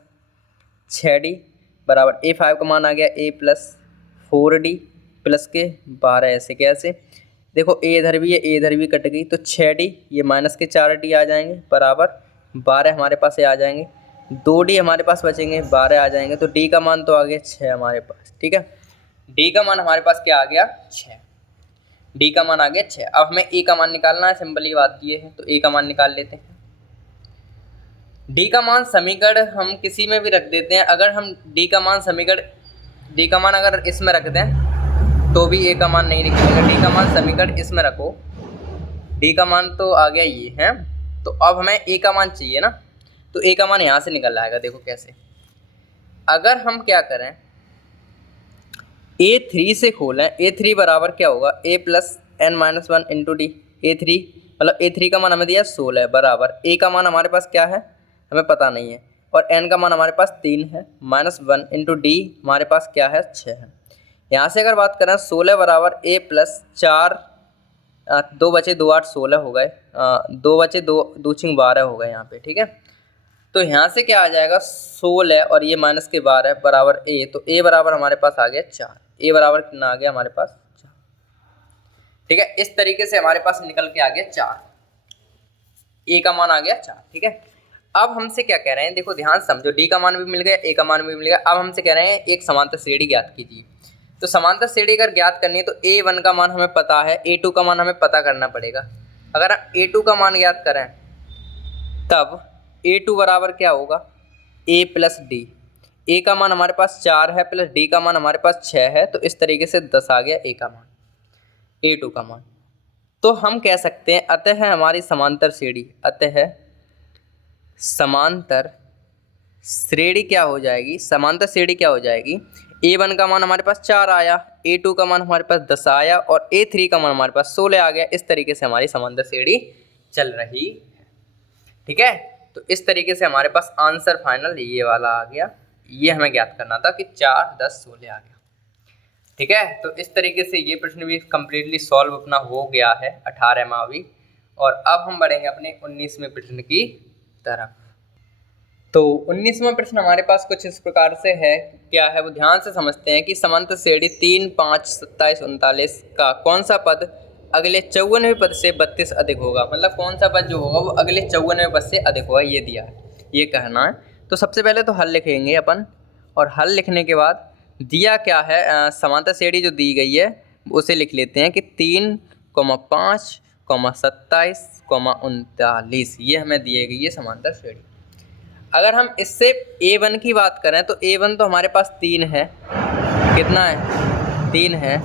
6D बराबर A5 का मान आ गया A प्लस 4D प्लस के 12। ऐसे कैसे देखो, A इधर भी है, A इधर भी कट गई, तो 6D ये माइनस के 4D आ जाएंगे बराबर 12 हमारे पास आ जाएंगे, 2D हमारे पास बचेंगे, 12 आ जाएंगे, तो D का मान तो आ गया 6 हमारे पास। ठीक है, D का मान हमारे पास क्या आ गया 6, D का मान आ गया 6। अब हमें A का मान निकालना है, सिंपली बात ये है, तो A का मान निकाल लेते हैं। D का मान समीकरण हम किसी में भी रख देते हैं, अगर हम D का मान समीकरण D का मान अगर इसमें रख दें तो भी A का मान नहीं निकलेगा। D का मान समीकरण इसमें रखो, D का मान तो आ गया ये है, तो अब हमें A का मान चाहिए ना, तो A का मान यहाँ से निकल आएगा। देखो कैसे, अगर हम क्या करें A3 से खोलें, A3 बराबर क्या होगा A plus n minus 1 into D. A3 मतलब A3 का मान हमें दिया 16 बराबर A का मान हमारे पास क्या है हमें पता नहीं है, और n का मान हमारे पास 3 है, माइनस 1 इंटू डी हमारे पास क्या है 6 है। यहाँ से अगर बात करें 16 बराबर A प्लस 4, 2 बचे 2 8 16 हो गए, 2 बचे 2 2 6 12 हो गए यहाँ पे। ठीक है, तो यहाँ से क्या आ जाएगा 16 और ये माइनस के 12 बराबर A, तो A बराबर हमारे पास आ गया 4, A बराबर कितना आ गया हमारे पास 4। ठीक है, इस तरीके से हमारे पास निकल के आ गया 4, A का मान आ गया 4। ठीक है, अब हमसे क्या कह रहे हैं, देखो ध्यान समझो, D का मान भी मिल गया, A का मान भी मिल गया। अब हमसे कह रहे हैं एक समांतर श्रेणी ज्ञात कीजिए। तो समांतर श्रेणी अगर ज्ञात करनी है तो A1 का मान हमें पता है, A2 का मान हमें पता करना पड़ेगा। अगर हम A2 का मान ज्ञात करें तब A2 बराबर क्या होगा A प्लस डी। A का मान हमारे पास 4 है प्लस D का मान हमारे पास 6 है, तो इस तरीके से 10 आ गया A का मान, A2 का मान। तो हम कह सकते हैं अतः हमारी समांतर श्रेणी, अतः समांतर श्रेणी क्या हो जाएगी, समांतर श्रेणी क्या हो जाएगी, A1 का मान हमारे पास 4 आया, A2 का मान हमारे पास 10 आया और A3 का मान हमारे पास 16 आ गया। इस तरीके से हमारी समांतर श्रेणी चल रही है। ठीक है, तो इस तरीके से हमारे पास आंसर फाइनल ये वाला आ गया। ये हमें ज्ञात करना था कि 4 10 16 आ गया। ठीक है, तो इस तरीके से ये प्रश्न भी कम्प्लीटली सॉल्व अपना हो गया है 18वां भी। और अब हम बढ़ेंगे अपने 19वें प्रश्न की तरफ। तो 19वां प्रश्न हमारे पास कुछ इस प्रकार से है, क्या है वो ध्यान से समझते हैं कि समांतर श्रेणी 3 5 27 39 का कौन सा पद अगले 54वें पद से 32 अधिक होगा। मतलब कौन सा पद जो होगा वो अगले 54वें पद से अधिक होगा, ये दिया है, ये कहना है। तो सबसे पहले तो हल लिखेंगे अपन, और हल लिखने के बाद दिया क्या है, समांतर श्रेणी जो दी गई है उसे लिख लेते हैं कि 3, 5, 27, 39 ये हमें दिए गई है समांतर श्रेणी। अगर हम इससे A1 की बात करें तो A1 तो हमारे पास 3 है, कितना है 3 है।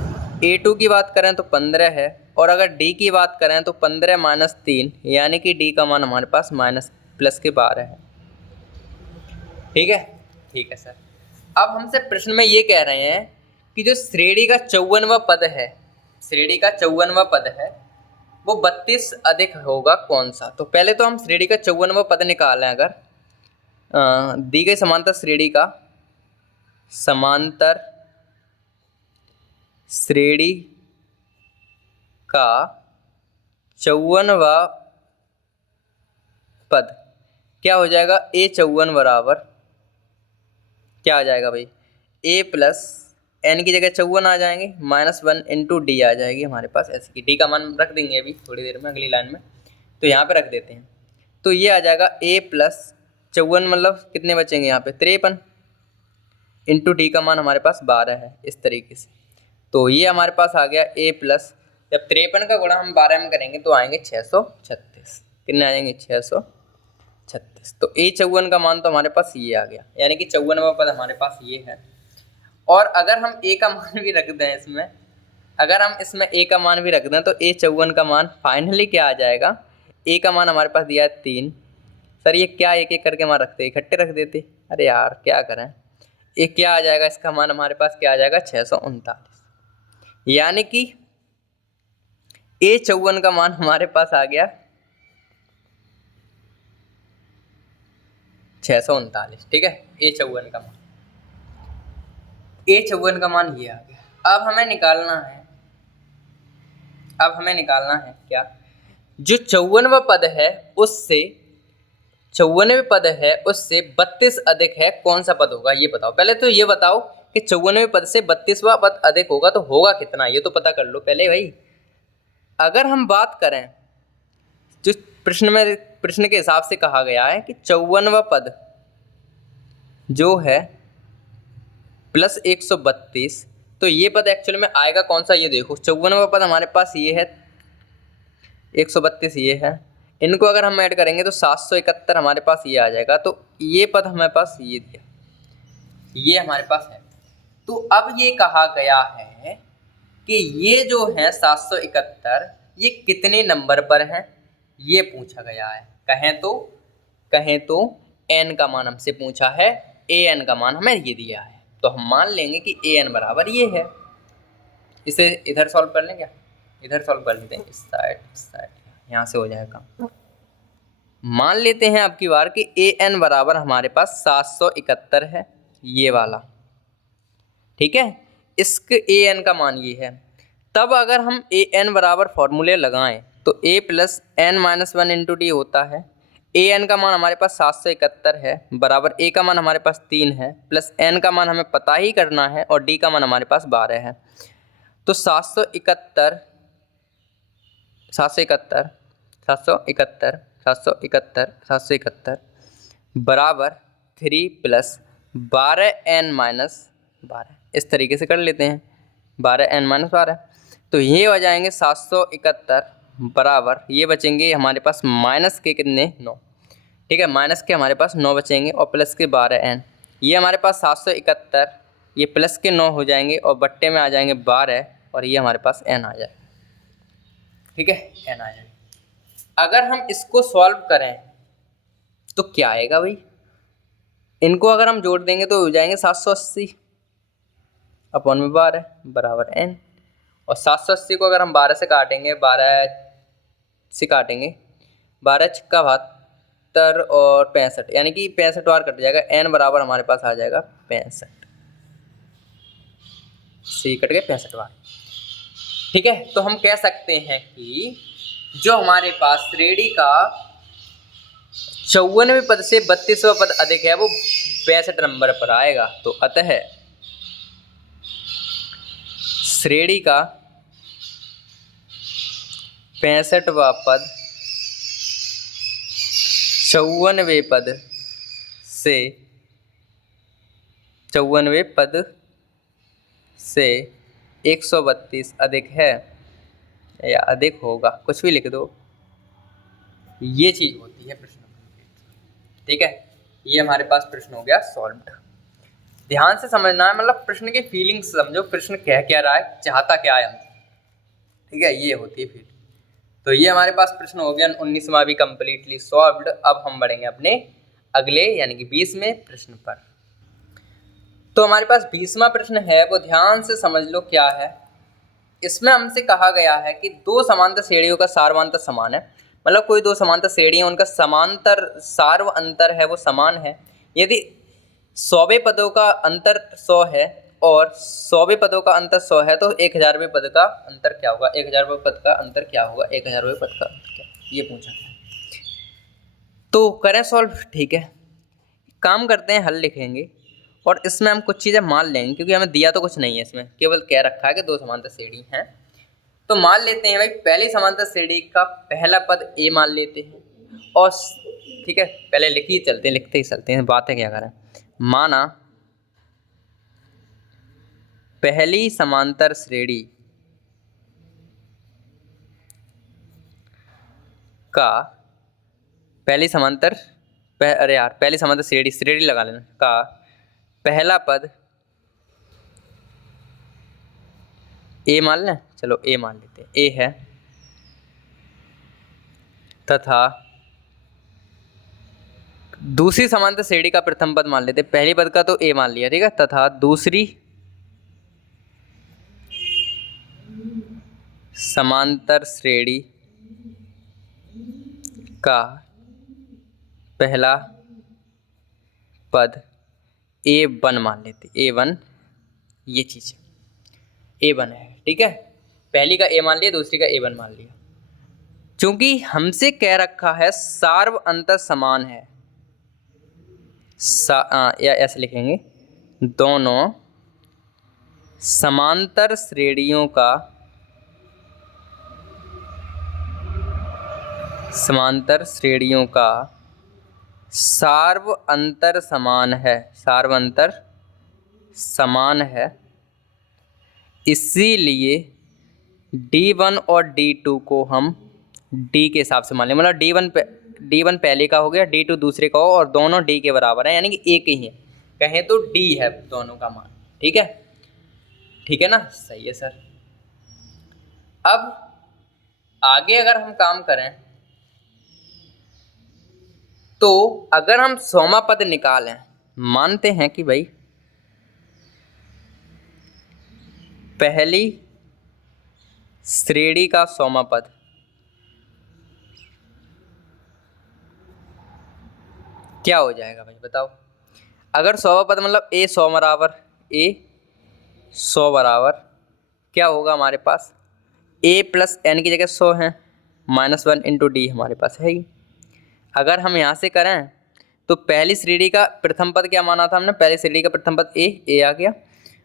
A2 की बात करें तो 15 है, और अगर D की बात करें तो 15 माइनस 3 यानी कि D का मान हमारे पास माइनस प्लस के 12 है। ठीक है, ठीक है सर। अब हमसे प्रश्न में ये कह रहे हैं कि जो श्रेणी का 54वां पद है, श्रेणी का 54वां पद है वो 32 अधिक होगा कौन सा। तो पहले तो हम श्रेणी का 54वां पद निकालें। अगर दी गई समांतर श्रेणी का, समांतर श्रेणी का 54वां पद क्या हो जाएगा, A54 बराबर क्या आ जाएगा भाई, A प्लस n की जगह 54 आ जाएंगे, माइनस 1 इंटू डी आ जाएगी हमारे पास। ऐसे की D का मान रख देंगे अभी थोड़ी देर में अगली लाइन में, तो यहाँ पे रख देते हैं। तो ये आ जाएगा A प्लस 54 मतलब कितने बचेंगे यहाँ पे 53 इंटू डी का मान हमारे पास 12 है। इस तरीके से तो ये हमारे पास आ गया a प्लस, जब 53 का गुणा हम 12 में करेंगे तो आएंगे 636। कितने आ जाएंगे? 636। तो a54 का मान तो हमारे पास ये आ गया, यानी कि 54वां पद हमारे पास ये है। और अगर हम a का मान भी रख दें इसमें, अगर हम इसमें a का मान भी रख दें तो a54 का मान फाइनली क्या आ जाएगा? a का मान हमारे पास दिया है 3। सर ये क्या एक एक करके मान रखते, इकट्ठे रख देते? अरे यार क्या करें, ये क्या आ जाएगा? इसका मान हमारे पास क्या आ जाएगा? 639। यानी कि a54 का मान हमारे पास आ गया 639। ठीक है, a54 का मान, a54 का मान ये आ गया। अब हमें निकालना है, क्या? जो 54वां पद है उससे 54वें पद है उससे 32 अधिक है, कौन सा पद होगा ये बताओ। पहले तो ये बताओ कि 54वें पद से 32वां पद अधिक होगा तो होगा कितना, ये तो पता कर लो पहले भाई। अगर हम बात करें जो प्रश्न के हिसाब से कहा गया है कि 54वां पद जो है प्लस 132, तो ये पद एक्चुअली में आएगा कौन सा, ये देखो 54वां पद हमारे पास ये है, 132 ये है, इनको अगर हम ऐड करेंगे तो 771 हमारे पास ये आ जाएगा। तो ये पद हमारे पास ये दिया, ये हमारे पास है। तो अब ये कहा गया है कि ये जो है 771 ये कितने नंबर पर है, ये पूछा गया है। कहें तो n का मान हमसे पूछा है, an का मान हमें ये दिया है, तो हम मान लेंगे कि an बराबर ये है। इसे इधर सॉल्व कर लें क्या? इधर सॉल्व कर लेते हैं, इस साइड यहाँ से हो जाएगा। मान लेते हैं अब की बार कि an बराबर हमारे पास 771 है, ये वाला। ठीक है, इसके an का मान ये है। तब अगर हम an बराबर फॉर्मूले लगाएं तो a plus n minus 1 into D होता है। an का मान हमारे पास 771 है, बराबर a का मान हमारे पास 3 है, प्लस n का मान हमें पता ही करना है और d का मान हमारे पास 12 है। तो 771 बराबर 3 प्लस 12n माइनस 12, इस तरीके से कर लेते हैं, 12n माइनस 12। तो ये हो जाएंगे 771 बराबर, ये बचेंगे हमारे पास माइनस के कितने 9। ठीक है, माइनस के हमारे पास 9 बचेंगे और प्लस के 12n। ये हमारे पास 771, ये प्लस के 9 हो जाएंगे और बट्टे में आ जाएंगे 12 और ये हमारे पास n आ जाएगा। ठीक है, n आ जाएगा। अगर हम इसको सॉल्व करें तो क्या आएगा भाई, इनको अगर हम जोड़ देंगे तो हो जाएंगे 780 अपॉन में 12 बराबर n। और 780 को अगर हम 12 से काटेंगे, 12 छक्का 72 और 65, यानी कि 65 बार कट जाएगा, n बराबर हमारे पास आ जाएगा 65, सी कट गए 65 बार। ठीक है, तो हम कह सकते हैं कि जो हमारे पास श्रेणी का 54वें पद से 32वां पद अधिक है वो 62 नंबर पर आएगा। तो अतः श्रेणी का 65वां पद 54वें पद से 132 अधिक है या अधिक होगा, कुछ भी लिख दो, ये चीज होती है प्रश्न। ठीक है, ये हमारे पास प्रश्न हो गया सॉल्व्ड। ध्यान से समझना है, मतलब प्रश्न की फीलिंग्स समझो, प्रश्न कह क्या रहा है, चाहता क्या है हमसे। ठीक है, ये होती है फीलिंग। तो ये हमारे पास प्रश्न हो गया 19वां भी कंप्लीटली सॉल्व्ड। अब हम बढ़ेंगे अपने अगले यानी कि 20वें प्रश्न पर। तो हमारे पास 20वां प्रश्न है, वो ध्यान से समझ लो क्या है। इसमें हमसे कहा गया है कि दो समांतर श्रेणियों का सारवांतर समान है, मतलब कोई दो समांतर श्रेणियां उनका समांतर सार्व अंतर है वो समान है। यदि 100वें पदों का अंतर 100 है और 100वें पदों का अंतर 100 है तो 1000वें पद का अंतर क्या होगा, 1000वें पद का अंतर क्या होगा, 1000वें पद का अंतर क्या, ये पूछा गया। तो करें सॉल्व। ठीक है, काम करते हैं, हल लिखेंगे और इसमें हम कुछ चीज़ें मान लेंगे क्योंकि हमें दिया तो कुछ नहीं है, इसमें केवल कह रखा है कि दो समांतर श्रेणी हैं। तो मान लेते हैं भाई, पहली समांतर श्रेणी का पहला पद a मान लेते हैं और ठीक है, पहले लिखते ही चलते हैं, बातें क्या करें। माना पहली समांतर श्रेणी का पहली समांतर श्रेणी लगा लेना का पहला पद ए मान लें, चलो ए मान लेते हैं, ए है, तथा दूसरी समांतर श्रेणी का प्रथम पद मान लेते हैं, पहली पद का तो ए मान लिया, ठीक है, तथा दूसरी समांतर श्रेणी का पहला पद A1 मान लेते, A1 ये चीज़ A1 है, ठीक है, पहली का A मान लिया, दूसरी का A1 मान लिया। चूंकि हमसे कह रखा है सार्व अंतर समान है, या ऐसे लिखेंगे, दोनों समांतर श्रेणियों का सार्व अंतर समान है, इसीलिए D1 और D2 को हम D के हिसाब से मान लें, मतलब D1 पहले का हो गया, D2 दूसरे का हो, और दोनों D के बराबर हैं, यानी कि एक ही है, कहें तो D है दोनों का मान, ठीक है ना, सही है सर। अब आगे अगर हम काम करें तो अगर हम सौमा पद निकालें, मानते हैं कि भाई पहली श्रेणी का सौमा पद क्या हो जाएगा भाई बताओ। अगर सौमा पद मतलब A 100 बराबर क्या होगा हमारे पास, A प्लस n की जगह 100 है, -1 इंटू डी हमारे पास है ही। अगर हम यहाँ से करें तो पहली श्रेणी का प्रथम पद क्या माना था हमने, पहली श्रेणी का प्रथम पद ए आ गया,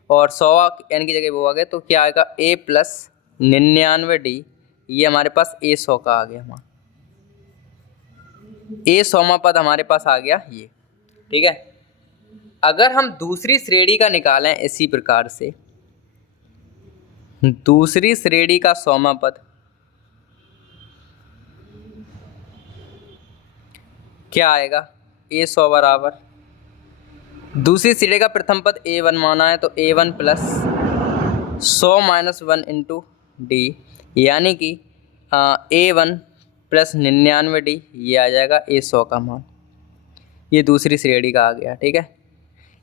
और 100 n की जगह वो आ गया, तो क्या आएगा A प्लस 99D, ये हमारे पास A 100 का आ गया, हमारा A 100वां पद हमारे पास आ गया ये, ठीक है। अगर हम दूसरी श्रेणी का निकालें इसी प्रकार से, दूसरी श्रेणी का 100वां पद क्या आएगा, A 100 बराबर दूसरी श्रेणी का प्रथम पद A1 माना है, तो A1 प्लस 100 -1 इंटू डी, यानी कि A1 प्लस 99D, ये आ जाएगा A 100 का मान, ये दूसरी श्रेणी का आ गया, ठीक है,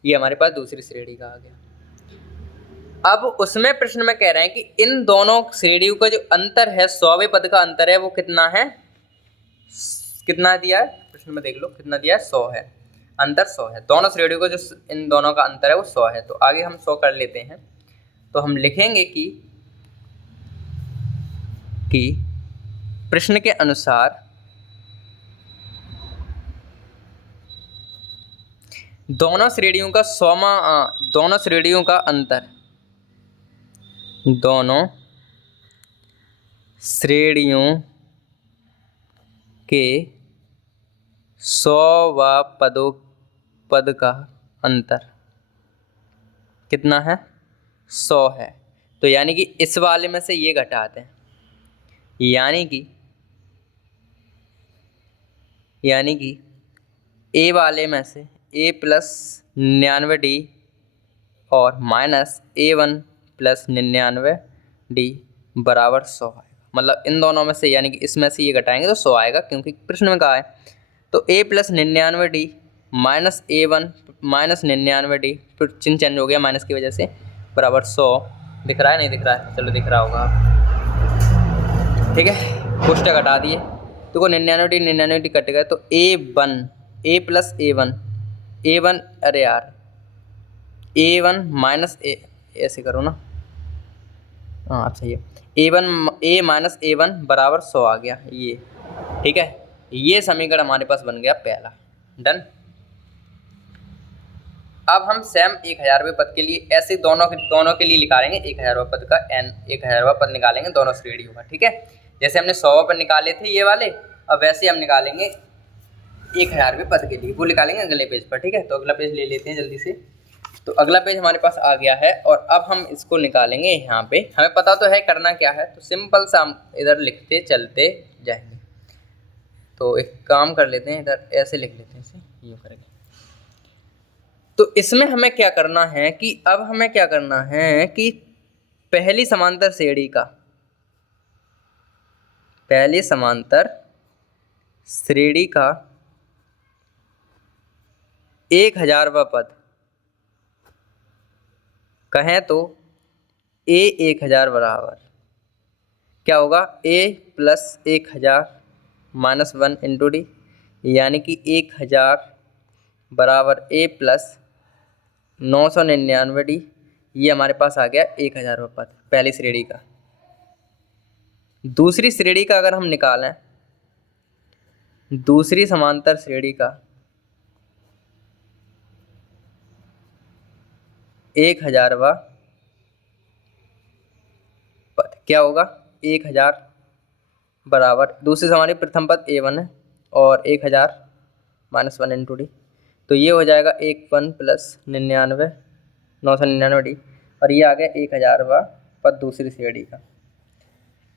ये हमारे पास दूसरी श्रेणी का आ गया। अब उसमें प्रश्न में कह रहे हैं कि इन दोनों श्रेणियों का जो अंतर है, 100वें पद का अंतर है, वो कितना है, कितना दिया है प्रश्न में, देख लो कितना दिया है, 100 है, अंतर 100 है, दोनों श्रेणियों को जो इन दोनों का अंतर है वो 100 है। तो आगे हम 100 कर लेते हैं, तो हम लिखेंगे कि प्रश्न के अनुसार दोनों श्रेणियों का दोनों श्रेणियों का अंतर, दोनों श्रेणियों के 100 पद का अंतर कितना है, 100 है। तो यानी कि इस वाले में से ये घटाते हैं, यानी कि A वाले में से A प्लस 99D और माइनस A1 प्लस 99D बराबर 100 आएगा, मतलब इन दोनों में से, यानी कि इसमें से ये घटाएंगे तो 100 आएगा, क्योंकि प्रश्न में कहा है। तो A plus 99D minus A1 minus 99D, फिर चिन्ह चेंज हो गया माइनस की वजह से, बराबर 100। दिख रहा है, नहीं दिख रहा है, चलो दिख रहा होगा, ठीक है, कोष्टक घटा दिए, तो 99D कट गए, तो A प्लस A1, अरे यार A1 माइनस ऐसे करो ना, हाँ सही है, A माइनस A1 बराबर 100 आ गया, ये ठीक है, ये समीकरण हमारे पास बन गया पहला, डन। अब हम सेम 1000वें पद के लिए ऐसे दोनों के लिए निकालेंगे 1000वां पद का 1000वां पद निकालेंगे दोनों श्रेणियों का, ठीक है। जैसे हमने 100वां पद निकाले थे ये वाले, अब वैसे हम निकालेंगे 1000वें पद के लिए, वो निकालेंगे अगले पेज पर, ठीक है। तो अगला पेज ले लेते हैं जल्दी से, तो अगला पेज हमारे पास आ गया है और अब हम इसको निकालेंगे। यहाँ पे हमें पता तो है करना क्या है, तो सिंपल सा हम इधर लिखते चलते जाएंगे। तो एक काम कर लेते हैं, इधर ऐसे लिख लेते हैं, इसे यूँ करेंगे। तो इसमें हमें क्या करना है कि अब हमें क्या करना है कि पहली समांतर श्रेणी का 1000वां पद कहें तो a 1000 बराबर क्या होगा, a plus 1000 minus 1 into D, यानी कि 1000 बराबर a प्लस 999 डी। ये हमारे पास आ गया 1000वां पद पहली श्रेणी का। दूसरी श्रेणी का अगर हम निकालें, दूसरी समांतर श्रेणी का 1000वां पद क्या होगा, 1000 बराबर दूसरी समांतर प्रथम पद a1 है और 1000 माइनस 1 इंटू डी, तो ये हो जाएगा 1 प्लस 99 999 डी, और ये आ गया 1000वां पद दूसरी श्रेणी का।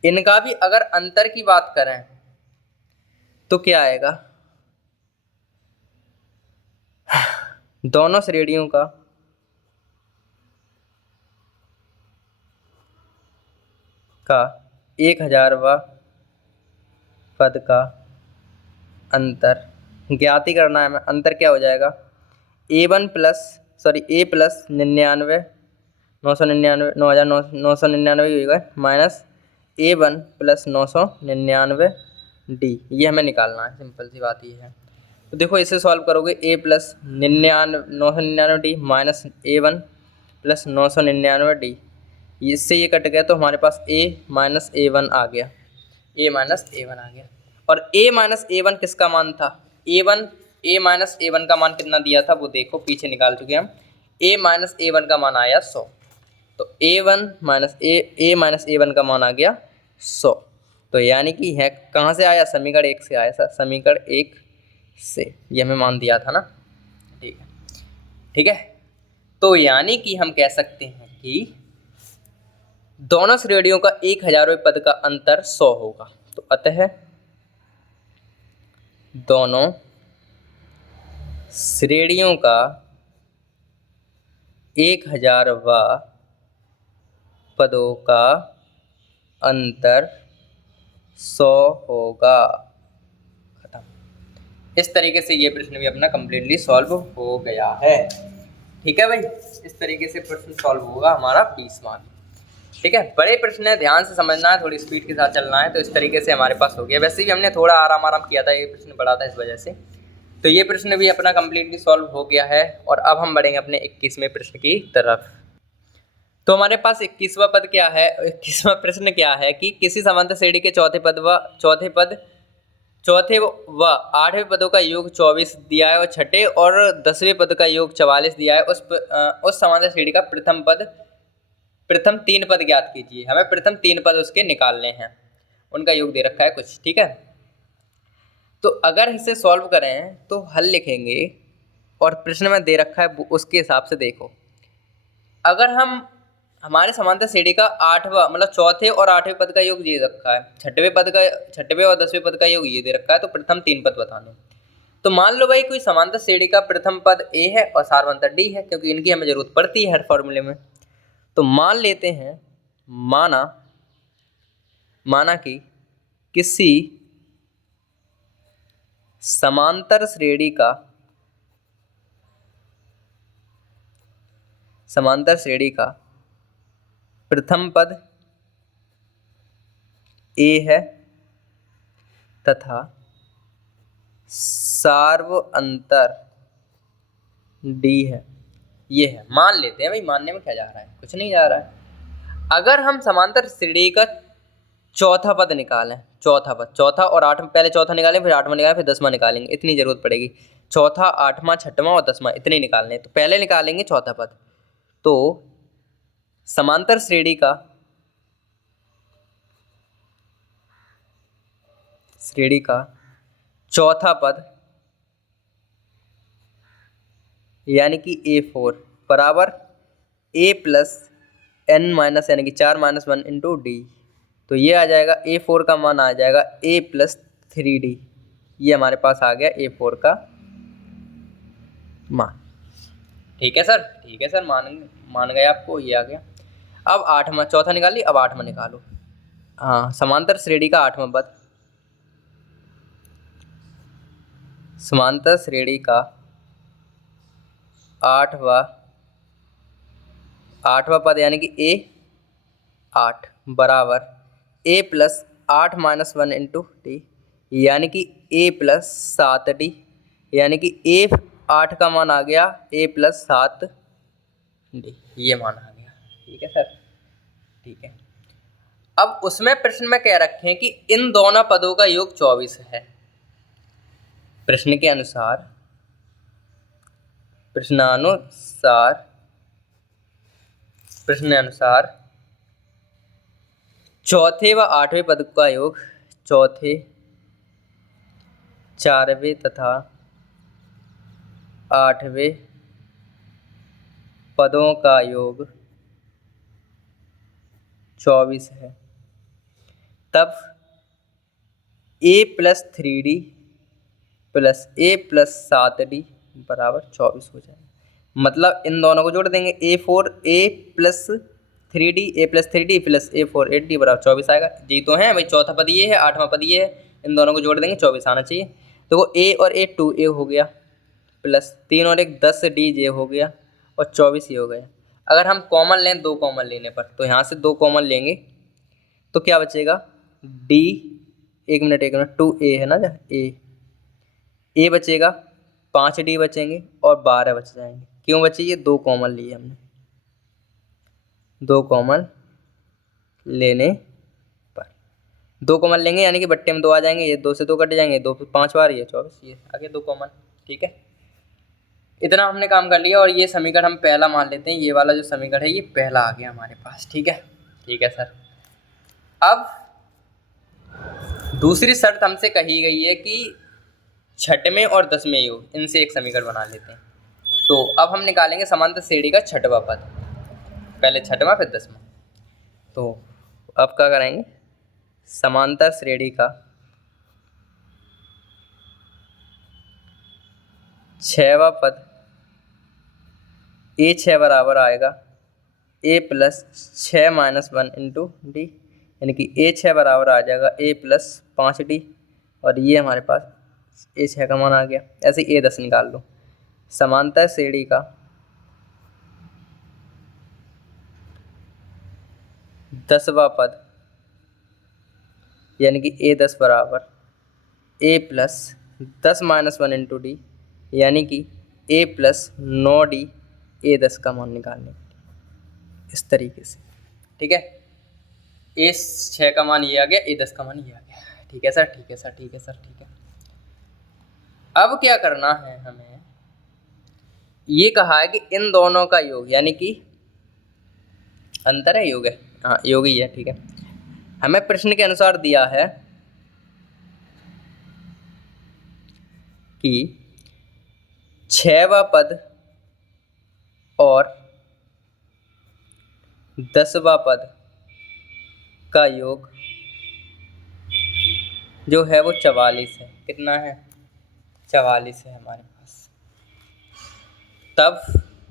इनका भी अगर अंतर की बात करें तो क्या आएगा, दोनों श्रेणियों का का 1000वां पद का अंतर ज्ञात ही करना है हमें। अंतर क्या हो जाएगा, a प्लस 99 999 9,999 होगा माइनस a1 प्लस 999 डी, ये हमें निकालना है। सिंपल सी बात ये है। तो देखो इसे सॉल्व करोगे, a plus 999 D minus a1 plus 999 D, इससे ये कट गया तो हमारे पास a माइनस a1 आ गया, और a माइनस a1 किसका मान था, a माइनस a1 का मान कितना दिया था वो देखो, पीछे निकाल चुके हम। a माइनस a1 का मान आया 100, तो a1 माइनस a1 का मान आ गया 100। तो यानी कि है कहाँ से आया, समीकरण 1 से आया था, समीकरण 1 से ये हमें मान दिया था ना। ठीक है। तो यानी कि हम कह सकते हैं कि दोनों श्रेणियों का 1000वें पद का अंतर 100 होगा। तो अतः दोनों श्रेणियों का 1000वां पदों का अंतर 100 होगा। खत्म। इस तरीके से ये प्रश्न भी अपना कंप्लीटली सॉल्व हो गया है। ठीक है भाई, इस तरीके से प्रश्न सॉल्व होगा हमारा 20 मार्क। ठीक है, बड़े प्रश्न है, ध्यान से समझना है, थोड़ी स्पीड के साथ चलना है। तो इस तरीके से हमारे पास हो गया। वैसे भी हमने थोड़ा आराम किया था, ये प्रश्न बड़ा था इस वजह से। तो ये प्रश्न भी अपना कंप्लीटली सॉल्व हो गया है। और अब हम बढ़ेंगे अपने 21वें प्रश्न की तरफ। तो हमारे पास 21वां पद क्या है, 21वां प्रश्न क्या है कि किसी समांतर श्रेणी के चौथे व 8वें पदों का योग 24 दिया है और छठे और 10वें पद का योग 44 दिया है। उस समांतर श्रेणी का प्रथम 3 पद ज्ञात कीजिए। हमें प्रथम 3 पद उसके निकालने हैं, उनका योग दे रखा है कुछ। ठीक है, तो अगर इसे सॉल्व करें तो हल लिखेंगे और प्रश्न में दे रखा है उसके हिसाब से देखो। अगर हम हमारे समांतर श्रेणी का 8वां मतलब चौथे और 8वें पद का योग ये रखा है, छठवें और 10वें पद का योग ये दे रखा है, तो प्रथम 3 पद बताने। तो मान लो भाई कोई समांतर श्रेणी का प्रथम पद a है और सारवंतर d है, क्योंकि इनकी हमें जरूरत पड़ती है हर फॉर्मूले में। तो मान लेते हैं, माना कि किसी समांतर श्रेणी का प्रथम पद a है तथा सार्वअंतर d है। ये है, मान लेते हैं भाई, मानने में क्या जा रहा है, कुछ नहीं जा रहा है। अगर हम समांतर श्रेणी का चौथा पद निकालें, चौथा और 8वां, पहले चौथा निकालें फिर 8वां निकालें फिर 10वां निकालेंगे, इतनी जरूरत पड़ेगी। चौथा, 8वां, 6वां और 10वां इतने निकालने। तो पहले निकालेंगे चौथा पद। तो समांतर श्रेणी का चौथा पद यानी कि A4 बराबर ए प्लस एन माइनस यानी कि 4 माइनस 1 इंटू डी। तो ये आ जाएगा A4 का मान आ जाएगा ए प्लस 3D। ये हमारे पास आ गया A4 का मान। ठीक है सर, ठीक है सर, मान गए आपको, ये आ गया। अब आठवां, चौथा निकाल ली, अब आठवां निकालो। हाँ, समांतर श्रेणी का आठवां पद। समांतर श्रेणी का आठवां पद यानी कि A8 बराबर A plus 8 minus 1 into D यानी कि A प्लस 7D यानी कि A8 का मान आ गया A प्लस 7D। ये मान आ गया। ठीक है सर, ठीक है। अब उसमें प्रश्न में कह रखे हैं कि इन दोनों पदों का योग 24 है। प्रश्न के अनुसार, प्रश्नानुसार चौथे व आठवें पद का योग, चौथे, चारवें तथा आठवें पदों का योग 24 है। तब A plus 3D plus A plus 7D बराबर 24 हो जाएगा। मतलब इन दोनों को जोड़ देंगे, A4 A plus 3D A plus 3D plus A4 8D बराबर 24 आएगा। जी तो है भाई, चौथा पद ये है, आठवां पद ये है, इन दोनों को जोड़ देंगे 24 आना चाहिए। तो वो A और A 2A हो गया प्लस 3 और 1 10D ये हो गया और 24 ये हो गया। अगर हम कॉमन लें, 2 कॉमन लेने पर, तो यहाँ से 2 कॉमन लेंगे तो क्या बचेगा D, एक मिनट 2A है ना, A बचेगा, 5D बचेंगे और 12 बच जाएंगे। क्यों बचे? ये 2 कॉमन लिए हमने, 2 कॉमन लेने पर 2 कॉमन लेंगे यानी कि बट्टे में 2 आ जाएंगे, ये 2 से 2 कट जाएंगे, 2 5 बार, ये 24, ये आगे 2 कॉमन। ठीक है, इतना हमने काम कर लिया और ये समीकरण हम पहला मान लेते हैं। ये वाला जो समीकरण है ये पहला आ गया हमारे पास। ठीक है, ठीक है सर। अब दूसरी शर्त हमसे कही गई है कि छठवें और 10वें योग, इनसे एक समीकरण बना लेते हैं। तो अब हम निकालेंगे समांतर श्रेणी का छठवां पद, पहले छठवां फिर 10वां। तो अब क्या करेंगे, समांतर श्रेणी का 6वां पद A6 बराबर आएगा A plus 6 minus 1 into D यानी कि A6 बराबर आ जाएगा A प्लस 5D और ये हमारे पास A6 का मान आ गया। ऐसे A10 निकाल लो। समांतर श्रेणी का 10वां पद यानी कि A10 बराबर A plus 10 minus 1 into D यानी कि A प्लस 9D A10 का मान निकालने, इस तरीके से। ठीक है, A6 का मान ये आ गया, A10 का मान ये आ गया। ठीक है सर, ठीक है सर, ठीक है सर, ठीक है। अब क्या करना है हमें, ये कहा है कि इन दोनों का योग यानी कि अंतर है, योग है, हाँ योग ही है। ठीक है, हमें प्रश्न के अनुसार दिया है कि 6वां पद और 10वां पद का योग जो है वो 44 है। कितना है? 44 है हमारे पास। तब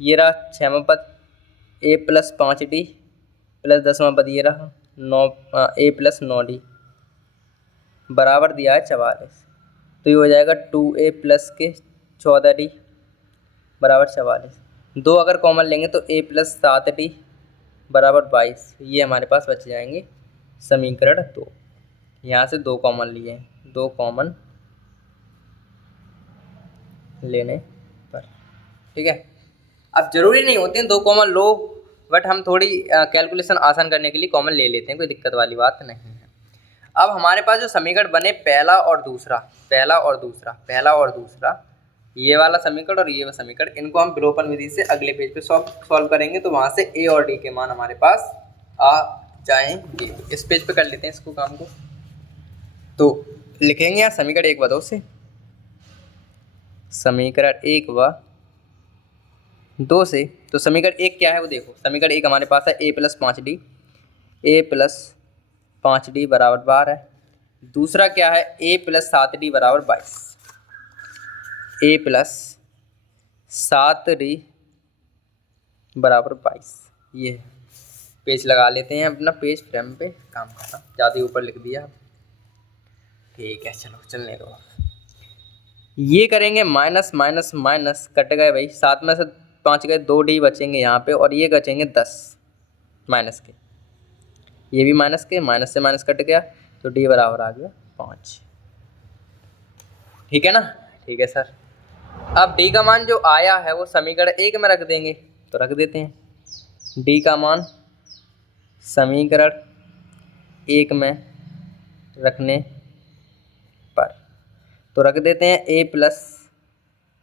ये रहा 6वां पद A प्लस 5D प्लस 10वां पद ये रहा 9 A प्लस 9D बराबर दिया है 44। तो ये हो जाएगा 2A प्लस के 14D बराबर 44। 2 अगर कॉमन लेंगे तो A प्लस 7D बराबर 22। ये हमारे पास बच जाएंगे समीकरण 2। यहाँ से 2 कॉमन लिए हैं, 2 कॉमन लेने पर। ठीक है, अब जरूरी नहीं होते हैं 2 कॉमन लो, बट हम थोड़ी कैलकुलेशन आसान करने के लिए कॉमन ले लेते हैं, कोई दिक्कत वाली बात नहीं है। अब हमारे पास जो समीकरण बने पहला और दूसरा, ये वाला समीकरण और ये वाला समीकरण, इनको हम विलोपन विधि से अगले पेज पे सॉल्व करेंगे। तो वहाँ से A और D के मान हमारे पास आ जाएंगे। इस पेज पे कर लेते हैं इसको काम को। तो लिखेंगे यहाँ समीकरण 1 व 2 से, समीकरण 1 व 2 से, तो समीकरण 1 क्या है वो देखो। समीकरण 1 हमारे पास है a plus 5d, a plus 5d बराबर 12। दूसरा क्या है a प्लस 7d बराबर 22, a प्लस 7d बराबर 22। ये है। पेज लगा लेते हैं अपना, पेज फ्रेम पे काम करना, ज़्यादा ऊपर लिख दिया। ठीक है चलो चलने दो। ये करेंगे माइनस माइनस माइनस, कट गए भाई, 7 में से 5 गए, 2d बचेंगे यहाँ पे, और ये बचेंगे 10 माइनस के, ये भी माइनस के, माइनस से माइनस कट गया, तो d बराबर आ गया 5। ठीक है ना। ठीक है सर। अब d का मान जो आया है वो समीकरण 1 में रख देंगे, तो रख देते हैं। d का मान समीकरण 1 में रखने पर तो रख देते हैं a प्लस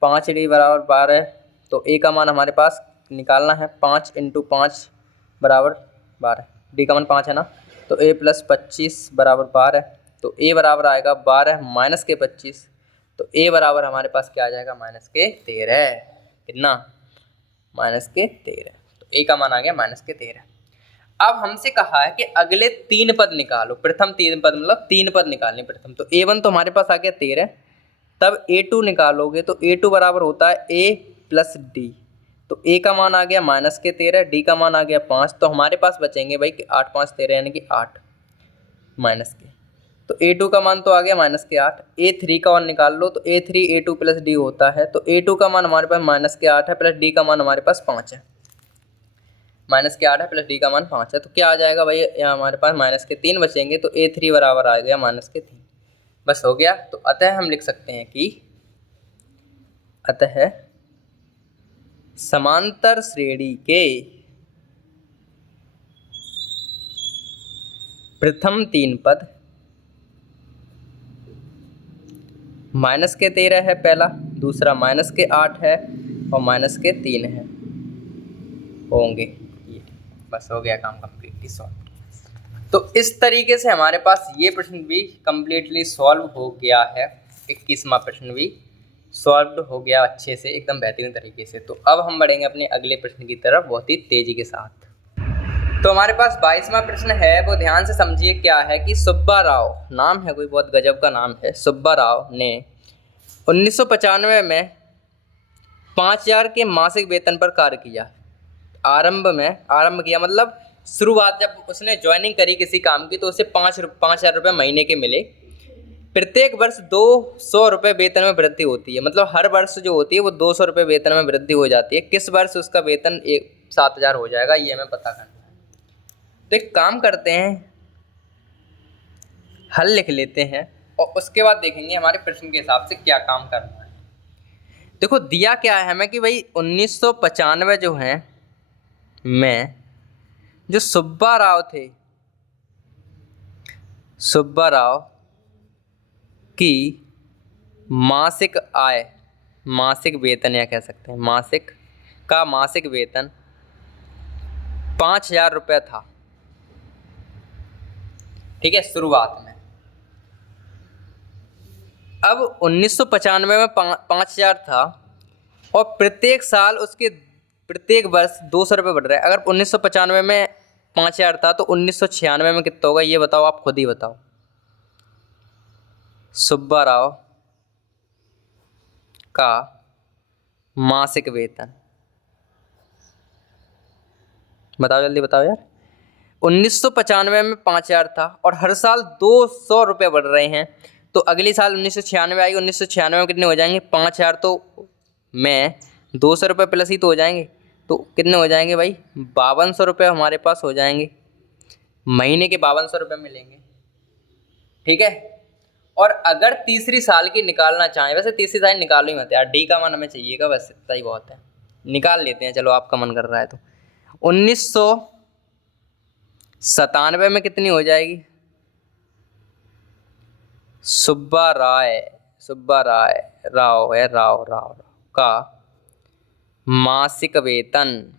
5d बराबर 12। तो a का मान हमारे पास निकालना है, 5 × 5 बराबर 12, d का मान 5 है ना, तो a प्लस 25 बराबर 12। तो a बराबर आएगा 12 माइनस के 25, तो a बराबर हमारे पास क्या आ जाएगा, माइनस के 13। कितना, माइनस के 13। तो a का मान आ गया माइनस के 13। अब हमसे कहा है कि अगले 3 पद निकालो, प्रथम 3 पद मतलब 3 पद निकालने प्रथम। तो a1 तो हमारे पास आ गया 13, तब a2 निकालोगे तो a2 बराबर होता है a प्लस d। तो a का मान आ गया माइनस के 13, d का मान आ गया 5, तो हमारे पास बचेंगे भाई कि 8 5 13 यानी कि 8 माइनस के। तो a2 का मान तो आ गया माइनस के 8। a3 का मान निकाल लो, तो a3 a2 प्लस d होता है। तो a2 का मान हमारे पास माइनस के 8 है, प्लस d का मान हमारे पास 5 है। माइनस के 8 है, प्लस d का मान 5 है, तो क्या आ जाएगा भाई, यहाँ हमारे पास माइनस के 3 बचेंगे। तो a3 बराबर आ गया माइनस के 3। बस हो गया। तो अतः हम लिख सकते हैं कि अतः समांतर श्रेणी के प्रथम 3 पद माइनस के 13 है पहला, दूसरा माइनस के 8 है और माइनस के 3 है, होंगे ये। बस हो गया काम कम्प्लीटली सॉल्व। तो इस तरीके से हमारे पास ये प्रश्न भी कम्प्लीटली सॉल्व हो गया है। 21वां प्रश्न भी सॉल्व हो गया अच्छे से, एकदम बेहतरीन तरीके से। तो अब हम बढ़ेंगे अपने अगले प्रश्न की तरफ बहुत ही तेजी के साथ। तो हमारे पास 22वां प्रश्न है, वो ध्यान से समझिए क्या है कि सुब्बा राव, नाम है कोई बहुत गजब का नाम है, सुब्बा राव ने 1995 में 5000 के मासिक वेतन पर कार्य किया। आरंभ किया मतलब शुरुआत, जब उसने ज्वाइनिंग करी किसी काम की तो उसे 5,000 रुपये महीने के मिले। प्रत्येक वर्ष 200 रुपये वेतन में वृद्धि होती है, मतलब हर वर्ष जो होती है वो 200 रुपये वेतन में वृद्धि हो जाती है। किस वर्ष उसका वेतन 7,000 हो जाएगा, ये हमें पता करना है। तो एक काम करते हैं, हल लिख लेते हैं और उसके बाद देखेंगे हमारे प्रश्न के हिसाब से क्या काम करना है। देखो दिया क्या है हमें कि भाई 1995 जो है में जो सुब्बा राव थे, सुब्बा राव की मासिक आय, मासिक वेतन या कह सकते हैं मासिक वेतन 5,000 रुपये था। ठीक है, शुरुआत में। अब 1995 में 5,000 था और प्रत्येक साल उसके प्रत्येक वर्ष 200 रुपये बढ़ रहा है। अगर 1995 में 5,000 था तो 1996 में कितना होगा, ये बताओ, आप खुद ही बताओ। सुब्बा राव का मासिक वेतन बताओ, जल्दी बताओ यार। 1995 में 5,000 था और हर साल 200 रुपये बढ़ रहे हैं, तो अगली साल 1996 आई, 1996 में कितने हो जाएंगे, 5,000 तो में 200 रुपये प्लस ही तो हो जाएंगे, तो कितने हो जाएंगे भाई, 5,200 रुपये हमारे पास हो जाएंगे, महीने के 5,200 रुपये मिलेंगे। ठीक है। और अगर तीसरी साल की निकालना चाहें, वैसे तीसरी साल निकालो ही मत यार, डी का मान हमें चाहिएगा, बस इतना ही बहुत है, निकाल लेते हैं, चलो आपका मन कर रहा है तो। 1997 में कितनी हो जाएगी, सुब्बा राव का मासिक वेतन,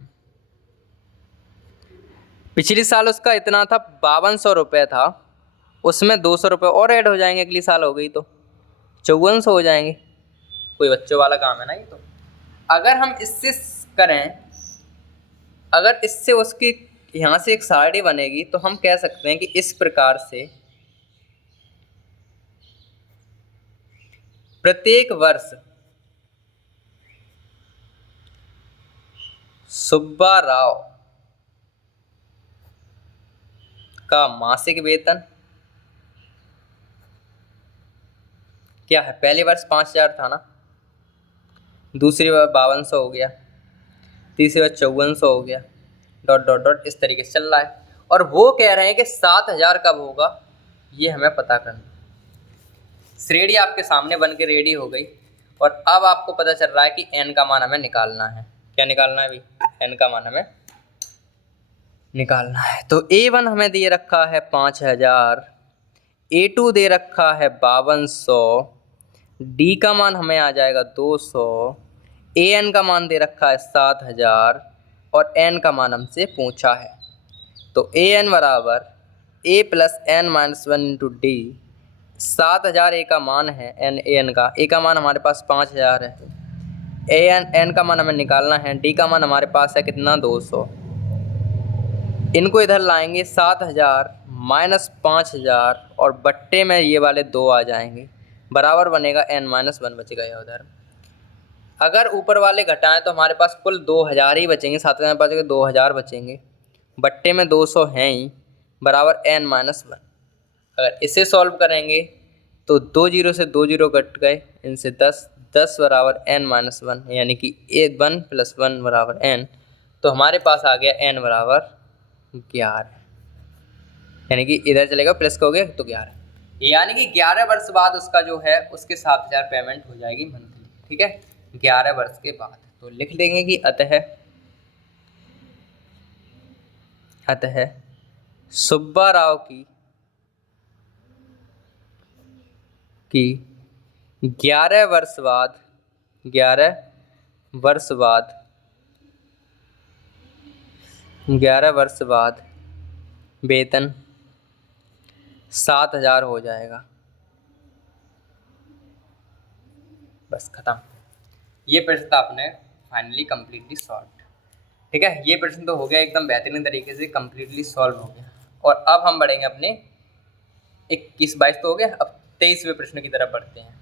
पिछले साल उसका इतना था 5,200 रुपये था, उसमें 200 रुपये और ऐड हो जाएंगे, अगली साल हो गई तो 5,400 हो जाएंगे। कोई बच्चों वाला काम है ना ये तो। अगर हम इससे करें, अगर इससे उसकी यहाँ से एक सारणी बनेगी तो हम कह सकते हैं कि इस प्रकार से प्रत्येक वर्ष सुब्बा राव का मासिक वेतन क्या है। पहले वर्ष 5,000 था ना, दूसरी बार 5200 हो गया, तीसरी बार 5400 हो गया, डॉट डॉट डॉट इस तरीके से चल रहा है। और वो कह रहे हैं कि 7,000 कब होगा, ये हमें पता करना। श्रेणी आपके सामने बन के रेडी हो गई और अब आपको पता चल रहा है कि n का मान हमें निकालना है। क्या निकालना है भाई? n का मान हमें निकालना है। तो A1 हमें दे रखा है 5,000, A2 दे रखा है 5200, D का मान हमें आ जाएगा 200, AN का मान दे रखा है 7,000 और N का मान हमसे पूछा है। तो AN बराबर A plus N minus 1 into D. 7,000 A का मान है, AN का, A का मान हमारे पास 5,000 है, N का मान हमें निकालना है, D का मान हमारे पास है कितना 200। इनको इधर लाएंगे 7,000 माइनस 5,000 और बट्टे में ये वाले 2 आ जाएंगे, बराबर बनेगा n माइनस 1 बच गया उधर। अगर ऊपर वाले घटाएं तो हमारे पास कुल 2,000 ही बचेंगे, 7,000 बचेंगे 2,000 बचेंगे, बट्टे में 200 हैं ही, बराबर n माइनस 1। अगर इसे सॉल्व करेंगे तो 2 जीरो से 2 जीरो कट गए, इनसे 10 बराबर n माइनस 1, यानी कि 1 प्लस 1 बराबर n। तो हमारे पास आ गया n बराबर 11, यानी कि इधर चलेगा प्लस कहोगे तो 11, यानी कि 11 वर्ष बाद उसका जो है उसके 7,000 पेमेंट हो जाएगी मंथली। ठीक है, 11 वर्ष के बाद। तो लिख देंगे कि अतः सुब्बा राव की 11 वर्ष बाद 11 वर्ष बाद वेतन 7,000 हो जाएगा। बस खत्म। ये प्रश्न था अपने फाइनली कम्प्लीटली सॉल्व। ठीक है, ये प्रश्न तो हो गया एकदम बेहतरीन तरीके से कम्प्लीटली सॉल्व हो गया। और अब हम बढ़ेंगे अपने 21-22 तो हो गया, अब 23वें प्रश्न की तरफ बढ़ते हैं।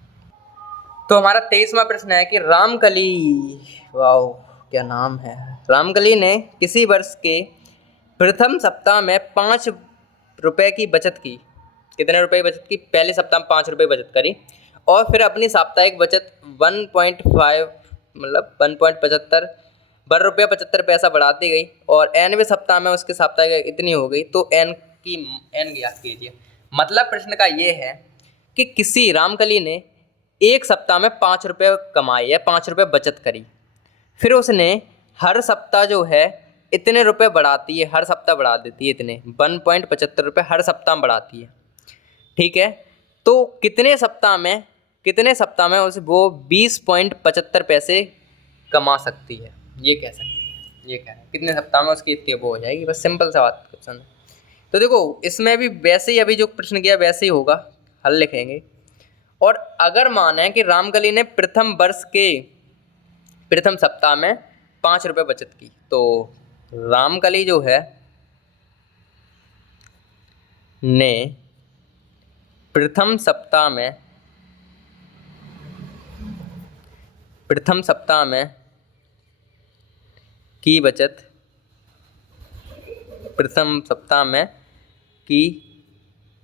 तो हमारा 23वां प्रश्न है कि रामकली, वाओ क्या नाम है, रामकली ने किसी वर्ष के प्रथम सप्ताह में 5 रुपए की बचत की। कितने रुपए की बचत की? पहले सप्ताह में 5 रुपए बचत करी और फिर अपनी साप्ताहिक बचत 1.5 मतलब 1.75 रुपया 75 पैसा बढ़ाती गई और nवें सप्ताह में उसके साप्ताहिक इतनी हो गई। तो n ज्ञात कीजिए। मतलब प्रश्न का ये है कि किसी रामकली ने एक सप्ताह में 5 रुपये कमाए या 5 रुपये बचत करी, फिर उसने हर सप्ताह जो है इतने रुपए बढ़ाती है, हर सप्ताह बढ़ा देती है इतने 1.75 रुपये हर सप्ताह में बढ़ाती है। ठीक है, तो कितने सप्ताह में उसे वो 20.75 पैसे कमा सकती है, ये कह सकते हैं। ये कह रहे हैं कितने सप्ताह में उसकी इतनी वो हो जाएगी। बस सिंपल सा बात क्वेश्चन है। तो देखो इसमें भी वैसे ही अभी जो प्रश्न किया वैसे ही होगा, हल लिखेंगे। और अगर माने कि रामकली ने प्रथम वर्ष के प्रथम सप्ताह में 5 रुपये बचत की, तो रामकली जो है ने प्रथम सप्ताह में की बचत, प्रथम सप्ताह में की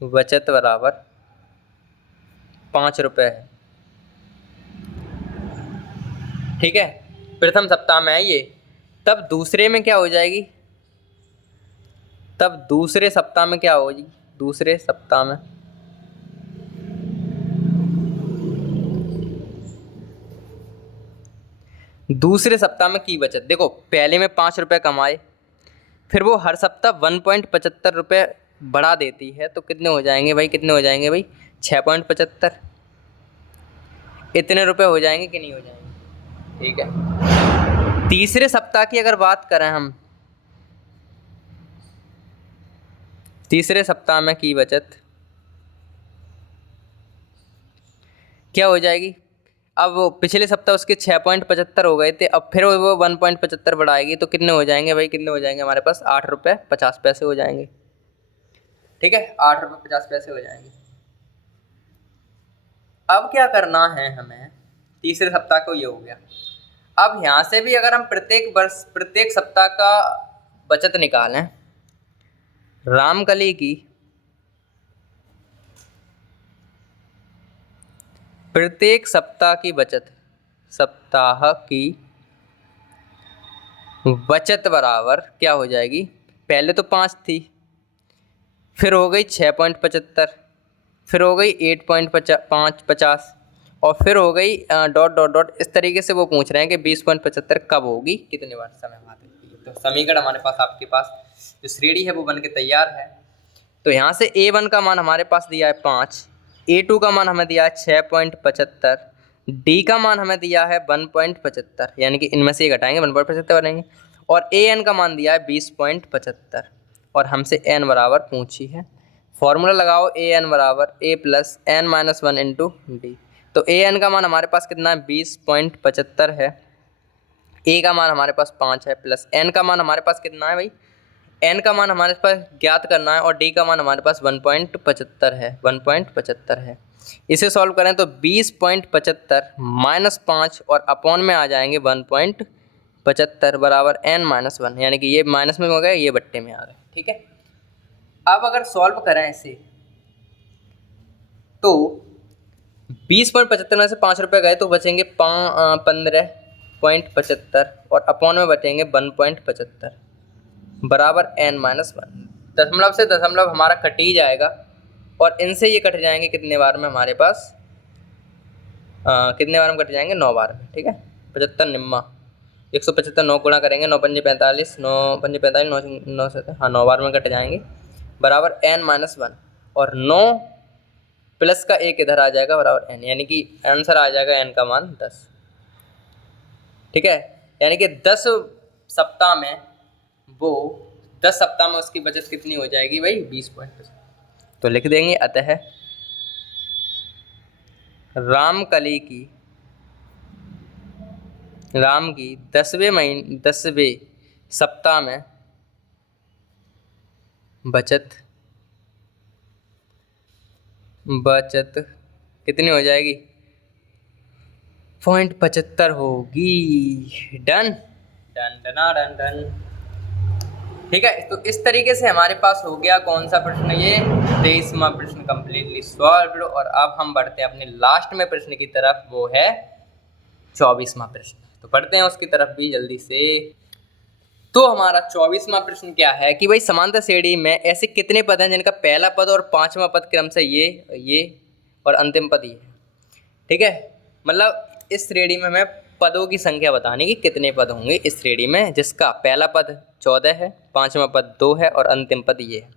बचत बराबर 5 रुपये है। ठीक है, प्रथम सप्ताह में है ये। तब दूसरे में क्या हो जाएगी? तब दूसरे सप्ताह में क्या होगी? दूसरे सप्ताह में की बचत, देखो पहले में 5 रुपये कमाए, फिर वो हर सप्ताह 1.75 रुपये बढ़ा देती है, तो कितने हो जाएंगे भाई? 6.75 इतने रुपए हो जाएंगे कि नहीं हो जाएंगे? ठीक है, तीसरे सप्ताह की अगर बात करें हम, तीसरे सप्ताह में की बचत क्या हो जाएगी? अब वो पिछले सप्ताह उसके 6.75 हो गए थे, अब फिर वो 1.75 बढ़ाएगी तो कितने हो जाएंगे भाई, कितने हो जाएंगे हमारे पास 8 रुपये 50 पैसे हो जाएंगे। ठीक है, 8 रुपये 50 पैसे हो जाएंगे। अब क्या करना है हमें, तीसरे सप्ताह को ये हो गया। अब यहाँ से भी अगर हम प्रत्येक वर्ष प्रत्येक सप्ताह का बचत निकालें, रामकली की प्रत्येक सप्ताह की बचत, सप्ताह की बचत बराबर क्या हो जाएगी, पहले तो 5 थी, फिर हो गई 6.75, फिर हो गई 8.50 और फिर हो गई डॉट डॉट डॉट। इस तरीके से वो पूछ रहे हैं कि 20.75 कब होगी, कितने बार समय बाद होगी। तो समीकरण हमारे पास, आपके पास जो श्रेणी है वो बन के तैयार है। तो यहाँ से A1 का मान हमारे पास दिया है 5, A2 का मान हमें दिया है 6.75, D का मान हमें दिया है 1.75, यानी कि इनमें से ये घटाएंगे 1.75 बनेंगे, और AN का मान दिया है 20.75 और हमसे N बराबर पूछी है। फॉर्मूला लगाओ, AN बराबर A plus N minus 1 into D. तो AN का मान हमारे पास कितना है 20.75 है, A का मान हमारे पास 5 है, प्लस N का मान हमारे पास कितना है भाई, N का मान हमारे पास ज्ञात करना है, और D का मान हमारे पास 1.75 है, 1.75 है। इसे सॉल्व करें तो 20.75 माइनस 5 और अपॉन में आ जाएंगे 1.75 बराबर N माइनस 1, यानी कि ये माइनस में हो गए, ये बट्टे में आ गए। ठीक है, अब अगर सॉल्व करें इसे तो 20.75 में से 5 रुपये गए तो बचेंगे 15.75 और अपॉन में बचेंगे 1.75 बराबर N माइनस 1। दशमलव से दशमलव हमारा कट ही जाएगा और इनसे ये कट जाएंगे कितने बार में हमारे पास, कितने बार में कट जाएंगे, 9 बार में। ठीक है, 75 निम्मा 175 9 गुणा करेंगे, 9 पंजे 45, 9 पंजे 45, 9 से हाँ 9 बार में कट जाएंगे बराबर N माइनस 1, और 9 प्लस का 1 इधर आ जाएगा बराबर N, यानी कि आंसर आ जाएगा N का मान 10। ठीक है, यानी कि 10 सप्ताह में वो 10 सप्ताह में उसकी बचत कितनी हो जाएगी भाई, 20.5। तो लिख देंगे, अतः राम की 10वें सप्ताह में बचत कितनी हो जाएगी, 0.75 होगी। डन डन डना डन डन। ठीक है, तो इस तरीके से हमारे पास हो गया कौन सा प्रश्न, ये 23वां प्रश्न कंप्लीटली सॉल्व्ड। और अब हम बढ़ते हैं अपने लास्ट में प्रश्न की तरफ, वो है 24वां प्रश्न। तो पढ़ते हैं उसकी तरफ भी जल्दी से। तो हमारा 24वां प्रश्न क्या है कि भाई समांतर श्रेणी में ऐसे कितने पद हैं जिनका पहला पद और 5वां पद क्रम से ये और अंतिम पद ये। ठीक है, मतलब इस श्रेणी में हमें पदों की संख्या बतानी कि कितने पद होंगे इस श्रेणी में जिसका पहला पद 14 है, 5वां पद 2 है और अंतिम पद ये है।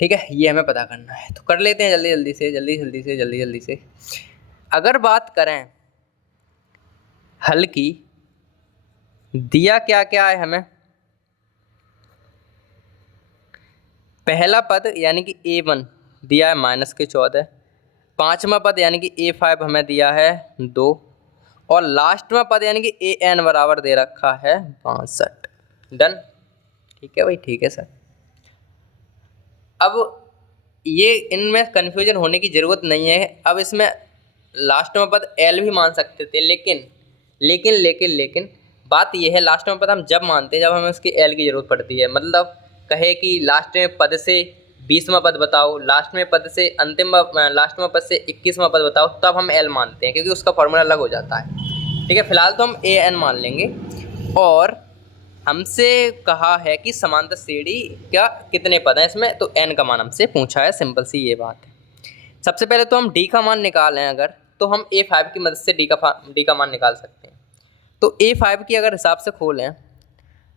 ठीक है, ये हमें पता करना है। तो कर लेते हैं जल्दी से। अगर बात करें हल की, दिया क्या क्या है हमें, पहला पद यानी कि A1 दिया है -14, 5वां पद यानी कि A5 हमें दिया है 2 और लास्टवां पद यानी कि AN बराबर दे रखा है 62। डन। ठीक है भाई, ठीक है सर। अब ये इनमें कन्फ्यूजन होने की ज़रूरत नहीं है। अब इसमें लास्टवां पद L भी मान सकते थे, लेकिन बात यह है लास्ट में पद हम जब मानते हैं जब हमें उसकी L की ज़रूरत पड़ती है। मतलब कहे कि लास्ट में पद से 20वां पद बताओ, लास्ट में पद से लास्ट में पद से 21वां पद बताओ, तब हम L मानते हैं क्योंकि उसका फॉर्मूला अलग हो जाता है। ठीक है, फिलहाल तो हम AN मान लेंगे। और हमसे कहा है कि समांतर श्रेणी क्या कितने पद हैं इसमें, तो N का मान हमसे पूछा है। सिंपल सी ये बात है। सबसे पहले तो हम D का मान निकालें अगर, तो हम A5 की मदद से D का मान निकाल सकते हैं। तो A5 की अगर हिसाब से खोलें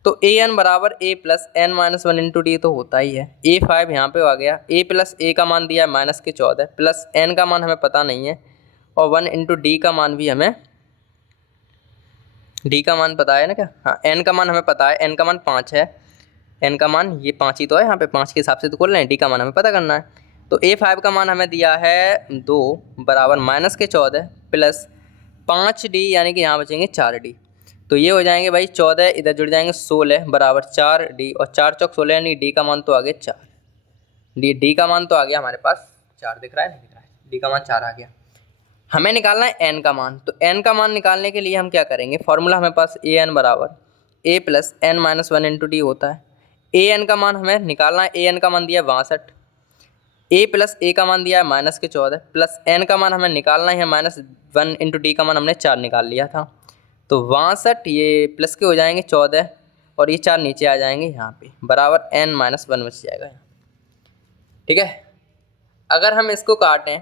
तो AN बराबर A plus N minus 1 into D तो होता ही है। A5 यहाँ पे आ गया, A प्लस A का मान दिया है -14 प्लस N का मान हमें पता नहीं है और 1 इंटू डी का मान भी हमें, D का मान पता है ना क्या, हाँ N का मान हमें पता है, N का मान 5 है, N का मान ये 5 ही तो है यहाँ पे, 5 के हिसाब से तो खोल रहे हैं। D का मान हमें पता करना है। तो A5 का मान हमें दिया है 2 बराबर -14 प्लस 5D यानी कि यहाँ बचेंगे 4D। तो ये हो जाएंगे भाई 14, इधर जुड़ जाएंगे 16 बराबर 4D, और 4 चौक 16 यानी D का मान तो आ गया 4। डी का मान तो आ गया हमारे पास 4, दिख रहा है नहीं दिख रहा है, डी का मान 4 आ गया। हमें निकालना है एन का मान। तो एन का मान निकालने के लिए हम क्या करेंगे, फॉर्मूला हमें पास ए एन बराबर ए plus N minus 1 into D होता है। ए एन का मान हमें निकालना है, ए एन का मान दिया है 62, ए प्लस ए का मान दिया है माइनस के 14, प्लस एन का मान हमें निकालना है -1 इंटू डी का मान हमने 4 निकाल लिया था। तो 62 ये प्लस के हो जाएंगे 14, और ये 4 नीचे आ जाएंगे यहाँ पे, बराबर n माइनस 1 बच जाएगा। ठीक है, अगर हम इसको काटें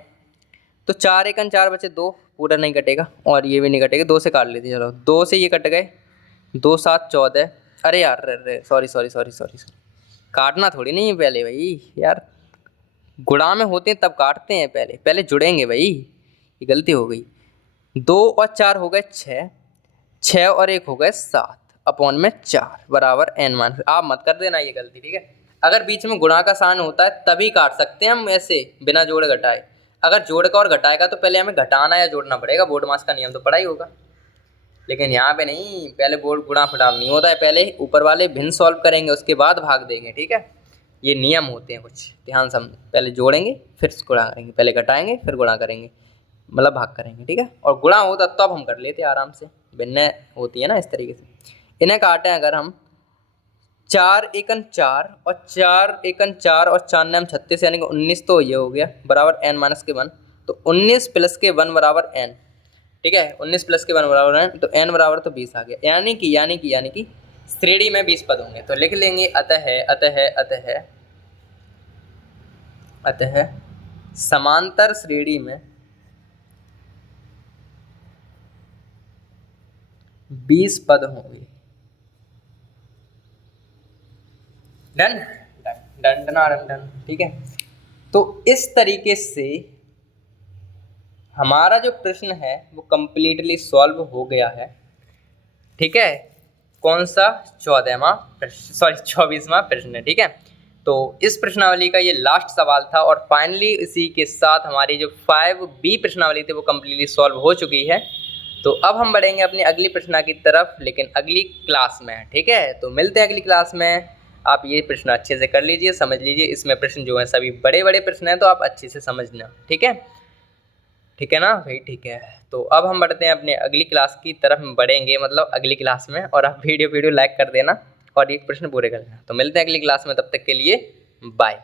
तो 4 एकन 4 बचे 2, पूरा नहीं कटेगा, और ये भी नहीं कटेगा, 2 से काट लेते हैं। चलो 2 से ये कट गए, 2 7 14। अरे यार अरे सॉरी, काटना थोड़ी नहीं है पहले भाई यार, गुणा में होते हैं तब काटते हैं, पहले जुड़ेंगे भाई, ये गलती हो गई। 2 और 4 हो गए 6, 6 और 1 हो गए 7 अपॉन में 4 बराबर n मान। आप मत कर देना ये गलती, ठीक है। अगर बीच में गुणा का साइन होता है तभी काट सकते हैं हम ऐसे बिना जोड़े घटाए। अगर जोड़ का और घटाए का तो पहले हमें घटाना या जोड़ना पड़ेगा, बोर्ड मास का नियम तो पढ़ा ही होगा। लेकिन यहाँ पे नहीं, पहले बोर्ड गुणा फटाम नहीं होता है, पहले ऊपर वाले भिन्न सॉल्व करेंगे उसके बाद भाग देंगे, ठीक है। ये नियम होते हैं कुछ, ध्यान से पहले जोड़ेंगे फिर गुणा करेंगे, पहले घटाएंगे फिर गुणा करेंगे, मतलब भाग करेंगे, ठीक है। और गुणा होता तब हम कर लेते आराम से, भिन्न होती है ना इस तरीके से। इन्हें काटें अगर हम, 4 एकन 4 और 4 एकन 4 और 4 ने हम 36 यानी कि 19, तो ये हो गया बराबर n माइनस के 1। तो 19 प्लस के 1 बराबर n, ठीक है। 19 प्लस के 1 बराबर n, तो n बराबर तो 20 आ गया। यानी कि श्रेणी में 20 पद होंगे। तो लिख लेंगे अतः समांतर श्रेणी में 20 पद होंगे। डन डन डन डन, ठीक है। तो इस तरीके से हमारा जो प्रश्न है वो कंप्लीटली सॉल्व हो गया है, ठीक है। कौन सा 24वां प्रश्न है, ठीक है। तो इस प्रश्नावली का ये लास्ट सवाल था, और फाइनली इसी के साथ हमारी जो 5B प्रश्नावली थी वो कंप्लीटली सॉल्व हो चुकी है। तो अब हम बढ़ेंगे अपनी अगली प्रश्न की तरफ, लेकिन अगली क्लास में, ठीक है। तो मिलते हैं अगली क्लास में। आप ये प्रश्न अच्छे से कर लीजिए, समझ लीजिए। इसमें प्रश्न जो है सभी बड़े बड़े प्रश्न हैं, तो आप अच्छे से समझना, ठीक है। ठीक है ना भाई, ठीक है। तो अब हम बढ़ते हैं अपने अगली क्लास की तरफ बढ़ेंगे, मतलब अगली क्लास में। और आप वीडियो लाइक कर देना और ये प्रश्न पूरे कर लेना। तो मिलते हैं अगली क्लास में, तब तक के लिए बाय।